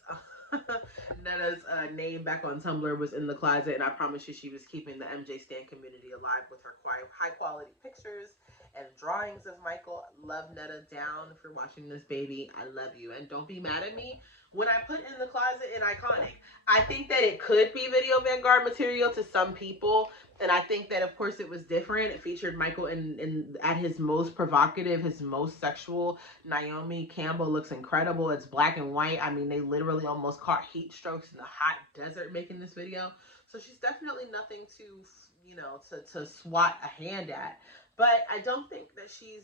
Netta's name back on Tumblr was in the closet, and I promise you, she was keeping the MJ stan community alive with her high quality pictures and drawings of Michael. Love Netta down for watching this baby. I love you, and don't be mad at me when I put in the closet an iconic. I think that it could be Video Vanguard material to some people, and I think that of course it was different. It featured Michael in at his most provocative, his most sexual. Naomi Campbell looks incredible. It's black and white. I mean, they literally almost caught heat strokes in the hot desert making this video. So she's definitely nothing to, to swat a hand at. But I don't think that she's,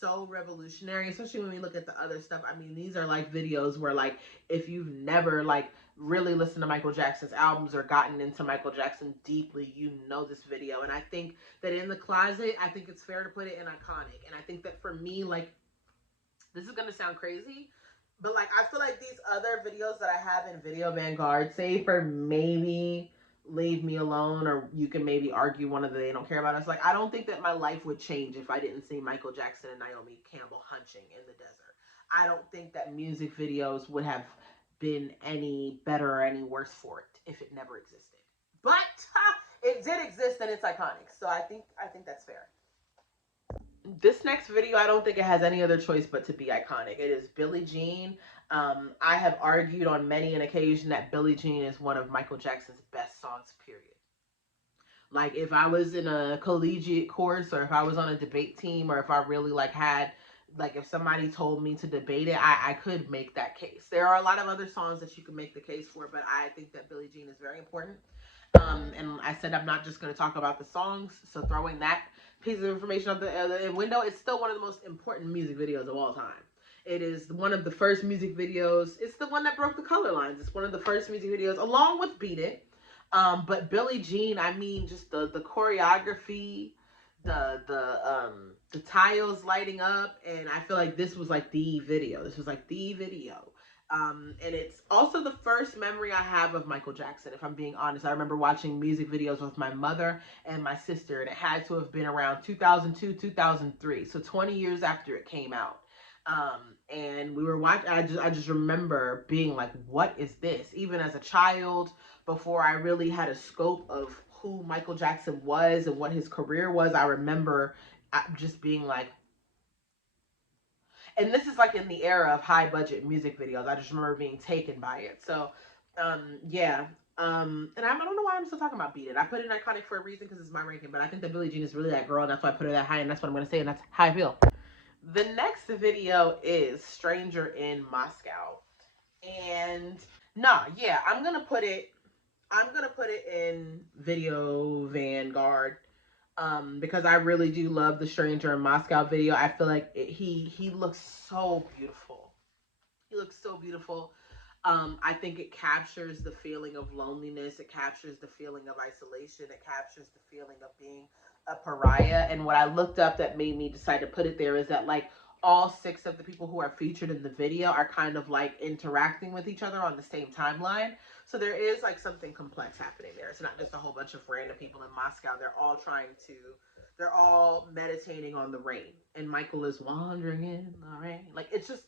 so revolutionary, especially when we look at the other stuff. I mean, these are like videos where like if you've never like really listened to Michael Jackson's albums or gotten into Michael Jackson deeply, you know this video. And I think that in the closet, I think it's fair to put it in iconic. And I think that for me, like, this is gonna sound crazy, but like I feel like these other videos that I have in Video Vanguard, say for maybe Leave Me Alone, or you can maybe argue one of the They Don't Care About Us. Like, I don't think that my life would change if I didn't see Michael Jackson and Naomi Campbell hunching in the desert. I don't think that music videos would have been any better or any worse for it if it never existed. But it did exist and it's iconic. So I think that's fair. This next video, I don't think it has any other choice but to be iconic. It is Billie Jean. I have argued on many an occasion that Billie Jean is one of Michael Jackson's best songs, period. Like, if I was in a collegiate course, or if I was on a debate team, or if I really like had, like, if somebody told me to debate it, I could make that case. There are a lot of other songs that you can make the case for, but I think that Billie Jean is very important. And I said I'm not just going to talk about the songs, so throwing that piece of information out the window, it's still one of the most important music videos of all time. It is one of the first music videos. It's the one that broke the color lines. It's one of the first music videos, along with Beat It. But Billie Jean, I mean, just the choreography, the tiles lighting up, and I feel like this was like the video. This was like the video. And it's also the first memory I have of Michael Jackson, if I'm being honest. I remember watching music videos with my mother and my sister, and it had to have been around 2002, 2003, so 20 years after it came out. And we were watching. I just remember being like, "What is this?" Even as a child, before I really had a scope of who Michael Jackson was and what his career was, I remember just being like, and this is like in the era of high budget music videos. I just remember being taken by it. So, yeah. And I don't know why I'm still talking about Beat It. I put it in iconic for a reason because it's my ranking, but I think that Billie Jean is really that girl, and that's why I put her that high, and that's what I'm going to say, and that's how I feel. The next video is Stranger in Moscow. And nah, yeah, I'm gonna put it in Video Vanguard, because I really do love the Stranger in Moscow video. I feel like he looks so beautiful. He looks so beautiful. I think it captures the feeling of loneliness. It captures the feeling of isolation. It captures the feeling of being a pariah. And what I looked up that made me decide to put it there is that like all six of the people who are featured in the video are kind of like interacting with each other on the same timeline. So there is like something complex happening there. It's not just a whole bunch of random people in Moscow. They're all meditating on the rain. And Michael is wandering in the rain. Like, it's just,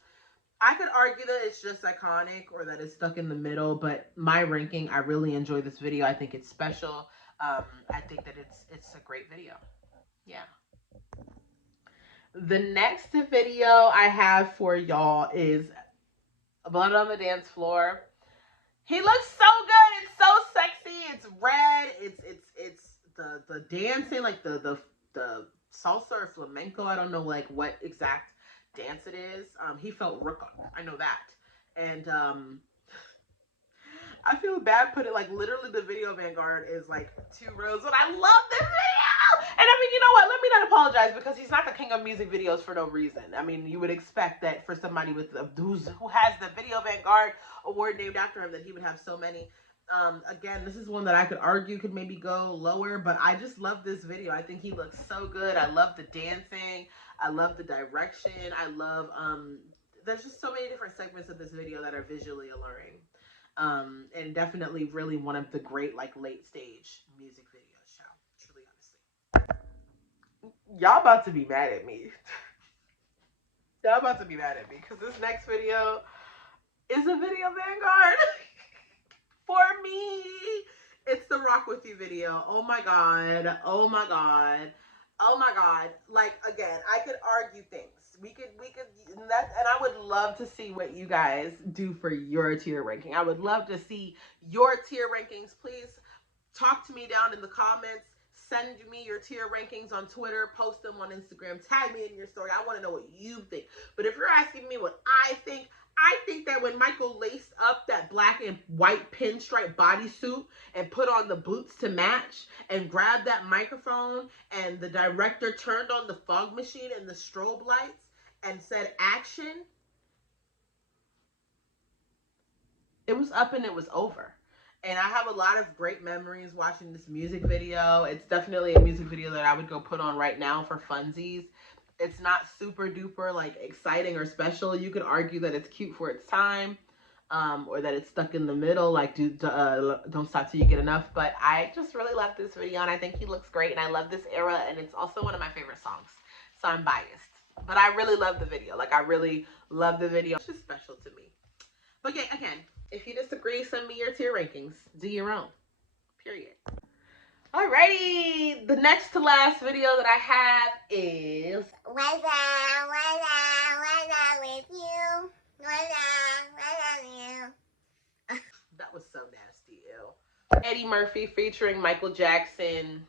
I could argue that it's just iconic or that it's stuck in the middle, but my ranking, I really enjoy this video. I think it's special. I think that it's a great video. Yeah. The next video I have for y'all is Blood on the Dance Floor. He looks so good. It's so sexy. It's red. It's the dancing, like the salsa or flamenco. I don't know like what exact dance it is. He felt Rook on. I know that. And I feel bad putting like literally the Video Vanguard is like 2 rows, but I love this video. And I mean, you know what? Let me not apologize because he's not the king of music videos for no reason. I mean, you would expect that for somebody with who has the Video Vanguard award named after him that he would have so many. Again, this is one that I could argue could maybe go lower, but I just love this video. I think he looks so good. I love the dancing. I love the direction. I love there's just so many different segments of this video that are visually alluring. And definitely really one of the great like late stage music videos, child. Truly, honestly. y'all about to be mad at me. Y'all about to be mad at me because this next video is a video Vanguard. For me, it's the Rock With You video. Oh my god. Oh my god. Oh my god. Like, again, I could argue things. We could that, and I would love to see what you guys do for your tier ranking. I would love to see your tier rankings. Please talk to me down in the comments. Send me your tier rankings on Twitter. Post them on Instagram. Tag me in your story. I want to know what you think. But if you're asking me what I think that when Michael laced up that black and white pinstripe bodysuit and put on the boots to match and grabbed that microphone and the director turned on the fog machine and the strobe lights and said action, it was up and it was over. And I have a lot of great memories watching this music video. It's definitely a music video that I would go put on right now for funsies. It's not super duper like exciting or special. You could argue that it's cute for its time, or that it's stuck in the middle, like Don't Stop Till You Get Enough. But I just really love this video, and I think he looks great, and I love this era, and it's also one of my favorite songs. So I'm biased, but I really love the video. Like, I really love the video. It's just special to me. But yeah, again, if you disagree, send me your tier rankings. Do your own. Period. Alrighty, the next to last video that I have is What's up with you? What's up with you? That was so nasty, ew. Eddie Murphy featuring Michael Jackson.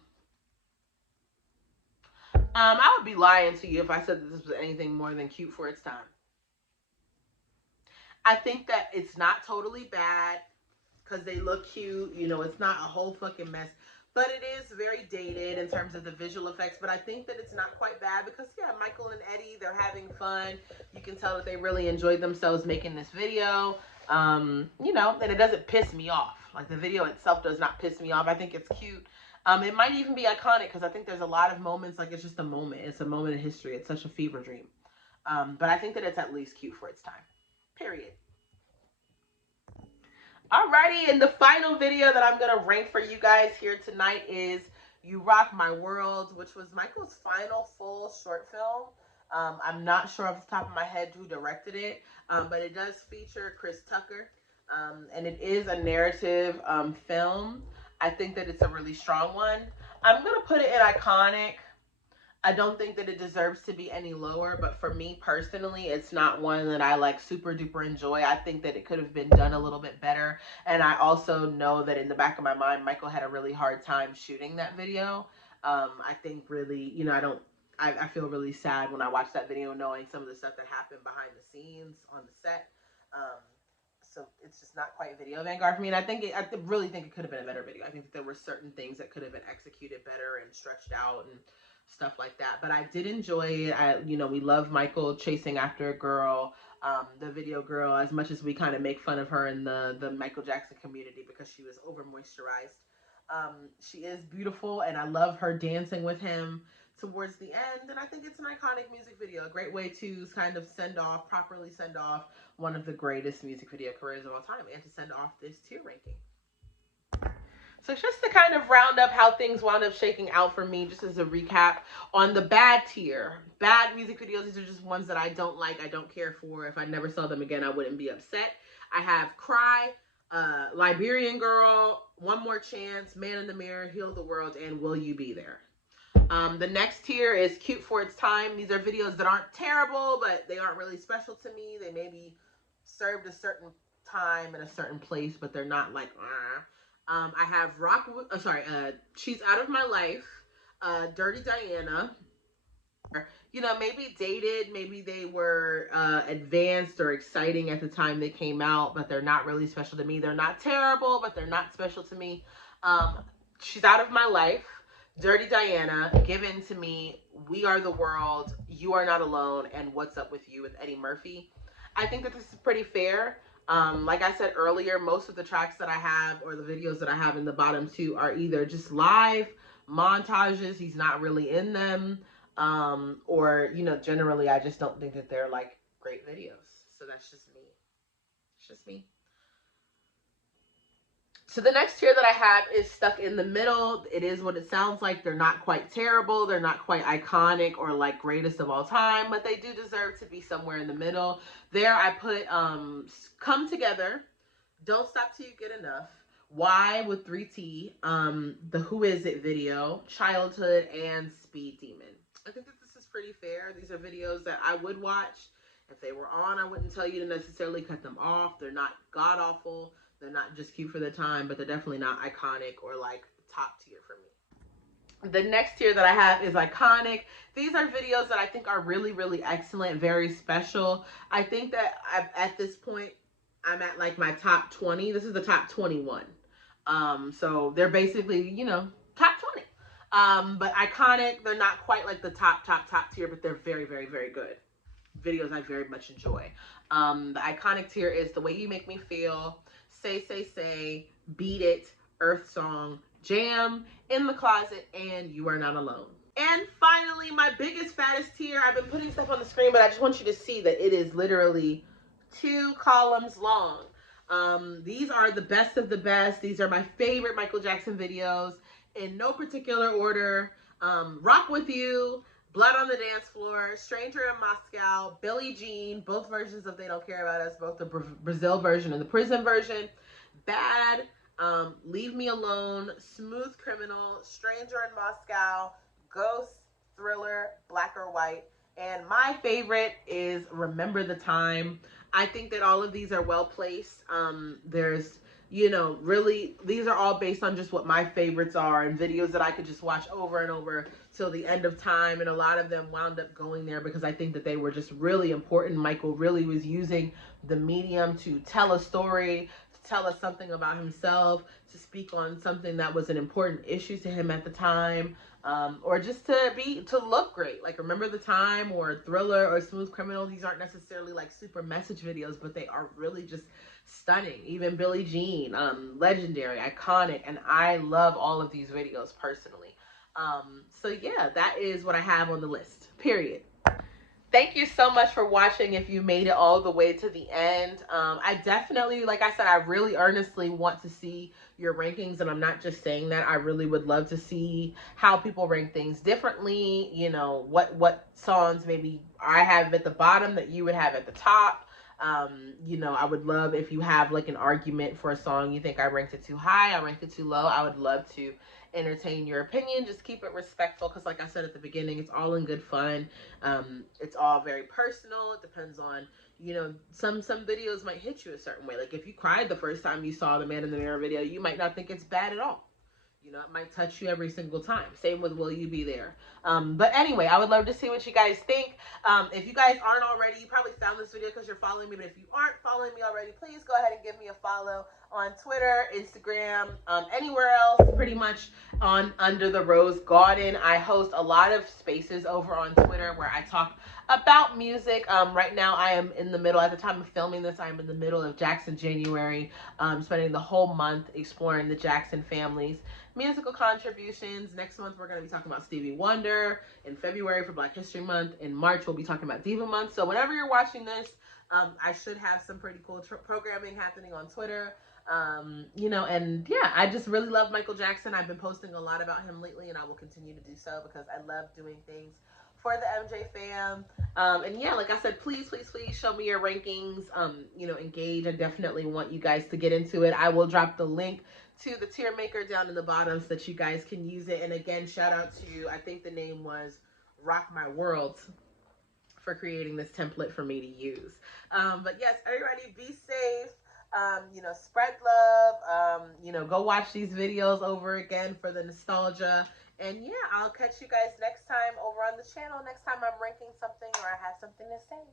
I would be lying to you if I said that this was anything more than cute for its time. I think that it's not totally bad because they look cute. You know, it's not a whole fucking mess. But it is very dated in terms of the visual effects. But I think that it's not quite bad because, yeah, Michael and Eddie, they're having fun. You can tell that they really enjoyed themselves making this video. You know, and it doesn't piss me off. Like, the video itself does not piss me off. I think it's cute. It might even be iconic because I think there's a lot of moments, like, it's just a moment. It's a moment in history. It's such a fever dream. But I think that it's at least cute for its time. Period. Alrighty, and the final video that I'm going to rank for you guys here tonight is You Rock My World, which was Michael's final full short film. I'm not sure off the top of my head who directed it, but it does feature Chris Tucker, and it is a narrative film. I think that it's a really strong one. I'm going to put it in iconic. I don't think that it deserves to be any lower, but for me personally, it's not one that I like super duper enjoy. I think that it could have been done a little bit better. And I also know that in the back of my mind, Michael had a really hard time shooting that video. I think really, you know, I feel really sad when I watch that video knowing some of the stuff that happened behind the scenes on the set. So it's just not quite Video Vanguard for me. And I really think it could have been a better video. I think that there were certain things that could have been executed better and stretched out and stuff like that. But I did enjoy it. You know, we love Michael chasing after a girl, the video girl, as much as we kind of make fun of her in the Michael Jackson community because she was over moisturized. She is beautiful, and I love her dancing with him towards the end. And I think it's an iconic music video, a great way to kind of properly send off one of the greatest music video careers of all time, and to send off this tier ranking. So just to kind of round up how things wound up shaking out for me, just as a recap, on the bad tier, bad music videos, these are just ones that I don't like, I don't care for. If I never saw them again, I wouldn't be upset. I have Cry, Liberian Girl, One More Chance, Man in the Mirror, Heal the World, and Will You Be There? The next tier is Cute for Its Time. These are videos that aren't terrible, but they aren't really special to me. They maybe served a certain time in a certain place, but they're not like, I have She's Out of My Life, Dirty Diana. You know, maybe dated, maybe they were advanced or exciting at the time they came out, but they're not really special to me. They're not terrible, but they're not special to me. She's Out of My Life, Dirty Diana, Given to Me, We Are the World, You Are Not Alone, and What's Up With You with Eddie Murphy. I think that this is pretty fair. Like I said earlier, most of the tracks that I have or the videos that I have in the bottom two are either just live montages, he's not really in them, or, you know, generally I just don't think that they're like great videos. So that's just me. It's just me. So the next tier that I have is Stuck in the Middle. It is what it sounds like. They're not quite terrible. They're not quite iconic or like greatest of all time, but they do deserve to be somewhere in the middle. There I put Come Together, Don't Stop Till You Get Enough, Why with 3T, the Who Is It video, Childhood, and Speed Demon. I think that this is pretty fair. These are videos that I would watch. If they were on, I wouldn't tell you to necessarily cut them off. They're not god awful. They're not just cute for the time, but they're definitely not iconic or like top tier for me. The next tier that I have is iconic. These are videos that I think are really, really excellent, very special. I think that at this point, I'm at like my top 20. This is the top 21. So they're basically, you know, top 20. But iconic, they're not quite like the top tier, but they're very, very, very good videos I very much enjoy. The iconic tier is The Way You Make Me Feel, Say, Beat It, Earth Song, Jam, In the Closet, and You Are Not Alone. And finally, my biggest, fattest tier. I've been putting stuff on the screen, but I just want you to see that it is literally 2 columns long. These are the best of the best. These are my favorite Michael Jackson videos in no particular order. Rock With You, Blood on the Dance Floor, Stranger in Moscow, Billie Jean, both versions of They Don't Care About Us, both the Brazil version and the prison version, Bad, Leave Me Alone, Smooth Criminal, Stranger in Moscow, Ghost, Thriller, Black or White, and my favorite is Remember the Time. I think that all of these are well placed. There's, you know, really, these are all based on just what my favorites are and videos that I could just watch over and over till the end of time. And a lot of them wound up going there because I think that they were just really important. Michael really was using the medium to tell a story, to tell us something about himself, to speak on something that was an important issue to him at the time. Or just to look great, like Remember the Time or Thriller or Smooth Criminal. These aren't necessarily like super message videos, but they are really just stunning. Even Billie Jean, legendary, iconic, and I love all of these videos personally. So yeah, that is what I have on the list, period. Thank you so much for watching if you made it all the way to the end. I definitely, like I said, I really earnestly want to see your rankings, and I'm not just saying that. I really would love to see how people rank things differently. You know, what songs maybe I have at the bottom that you would have at the top. You know, I would love if you have like an argument for a song you think I ranked it too high, I ranked it too low. I would love to entertain your opinion. Just keep it respectful, because like I said at the beginning, it's all in good fun. It's all very personal. It depends on, you know, some videos might hit you a certain way. Like if you cried the first time you saw the Man in the Mirror video, you might not think it's bad at all. You know, it might touch you every single time. Same with Will You Be There? But anyway, I would love to see what you guys think. If you guys aren't already, you probably found this video because you're following me. But if you aren't following me already, please go ahead and give me a follow on Twitter, Instagram, anywhere else, pretty much on Under the Rose Garden. I host a lot of spaces over on Twitter where I talk about music. Right now I am in the middle, at the time of filming this, I am in the middle of Jackson January, spending the whole month exploring the Jackson family's musical contributions. Next month we're going to be talking about Stevie Wonder. In February for Black History Month. In March we'll be talking about Diva Month. So whenever you're watching this, I should have some pretty cool programming happening on Twitter. You know, and yeah, I just really love Michael Jackson. I've been posting a lot about him lately, and I will continue to do so because I love doing things for the MJ fam. And yeah, like I said, please show me your rankings. You know, engage. I definitely want you guys to get into it. I will drop the link to the tier maker down in the bottom so that you guys can use it. And again, shout out to, I think the name was Rock My World, for creating this template for me to use. But yes, everybody be safe. You know, spread love. You know, go watch these videos over again for the nostalgia. And yeah, I'll catch you guys next time over on the channel. Next time I'm ranking something or I have something to say.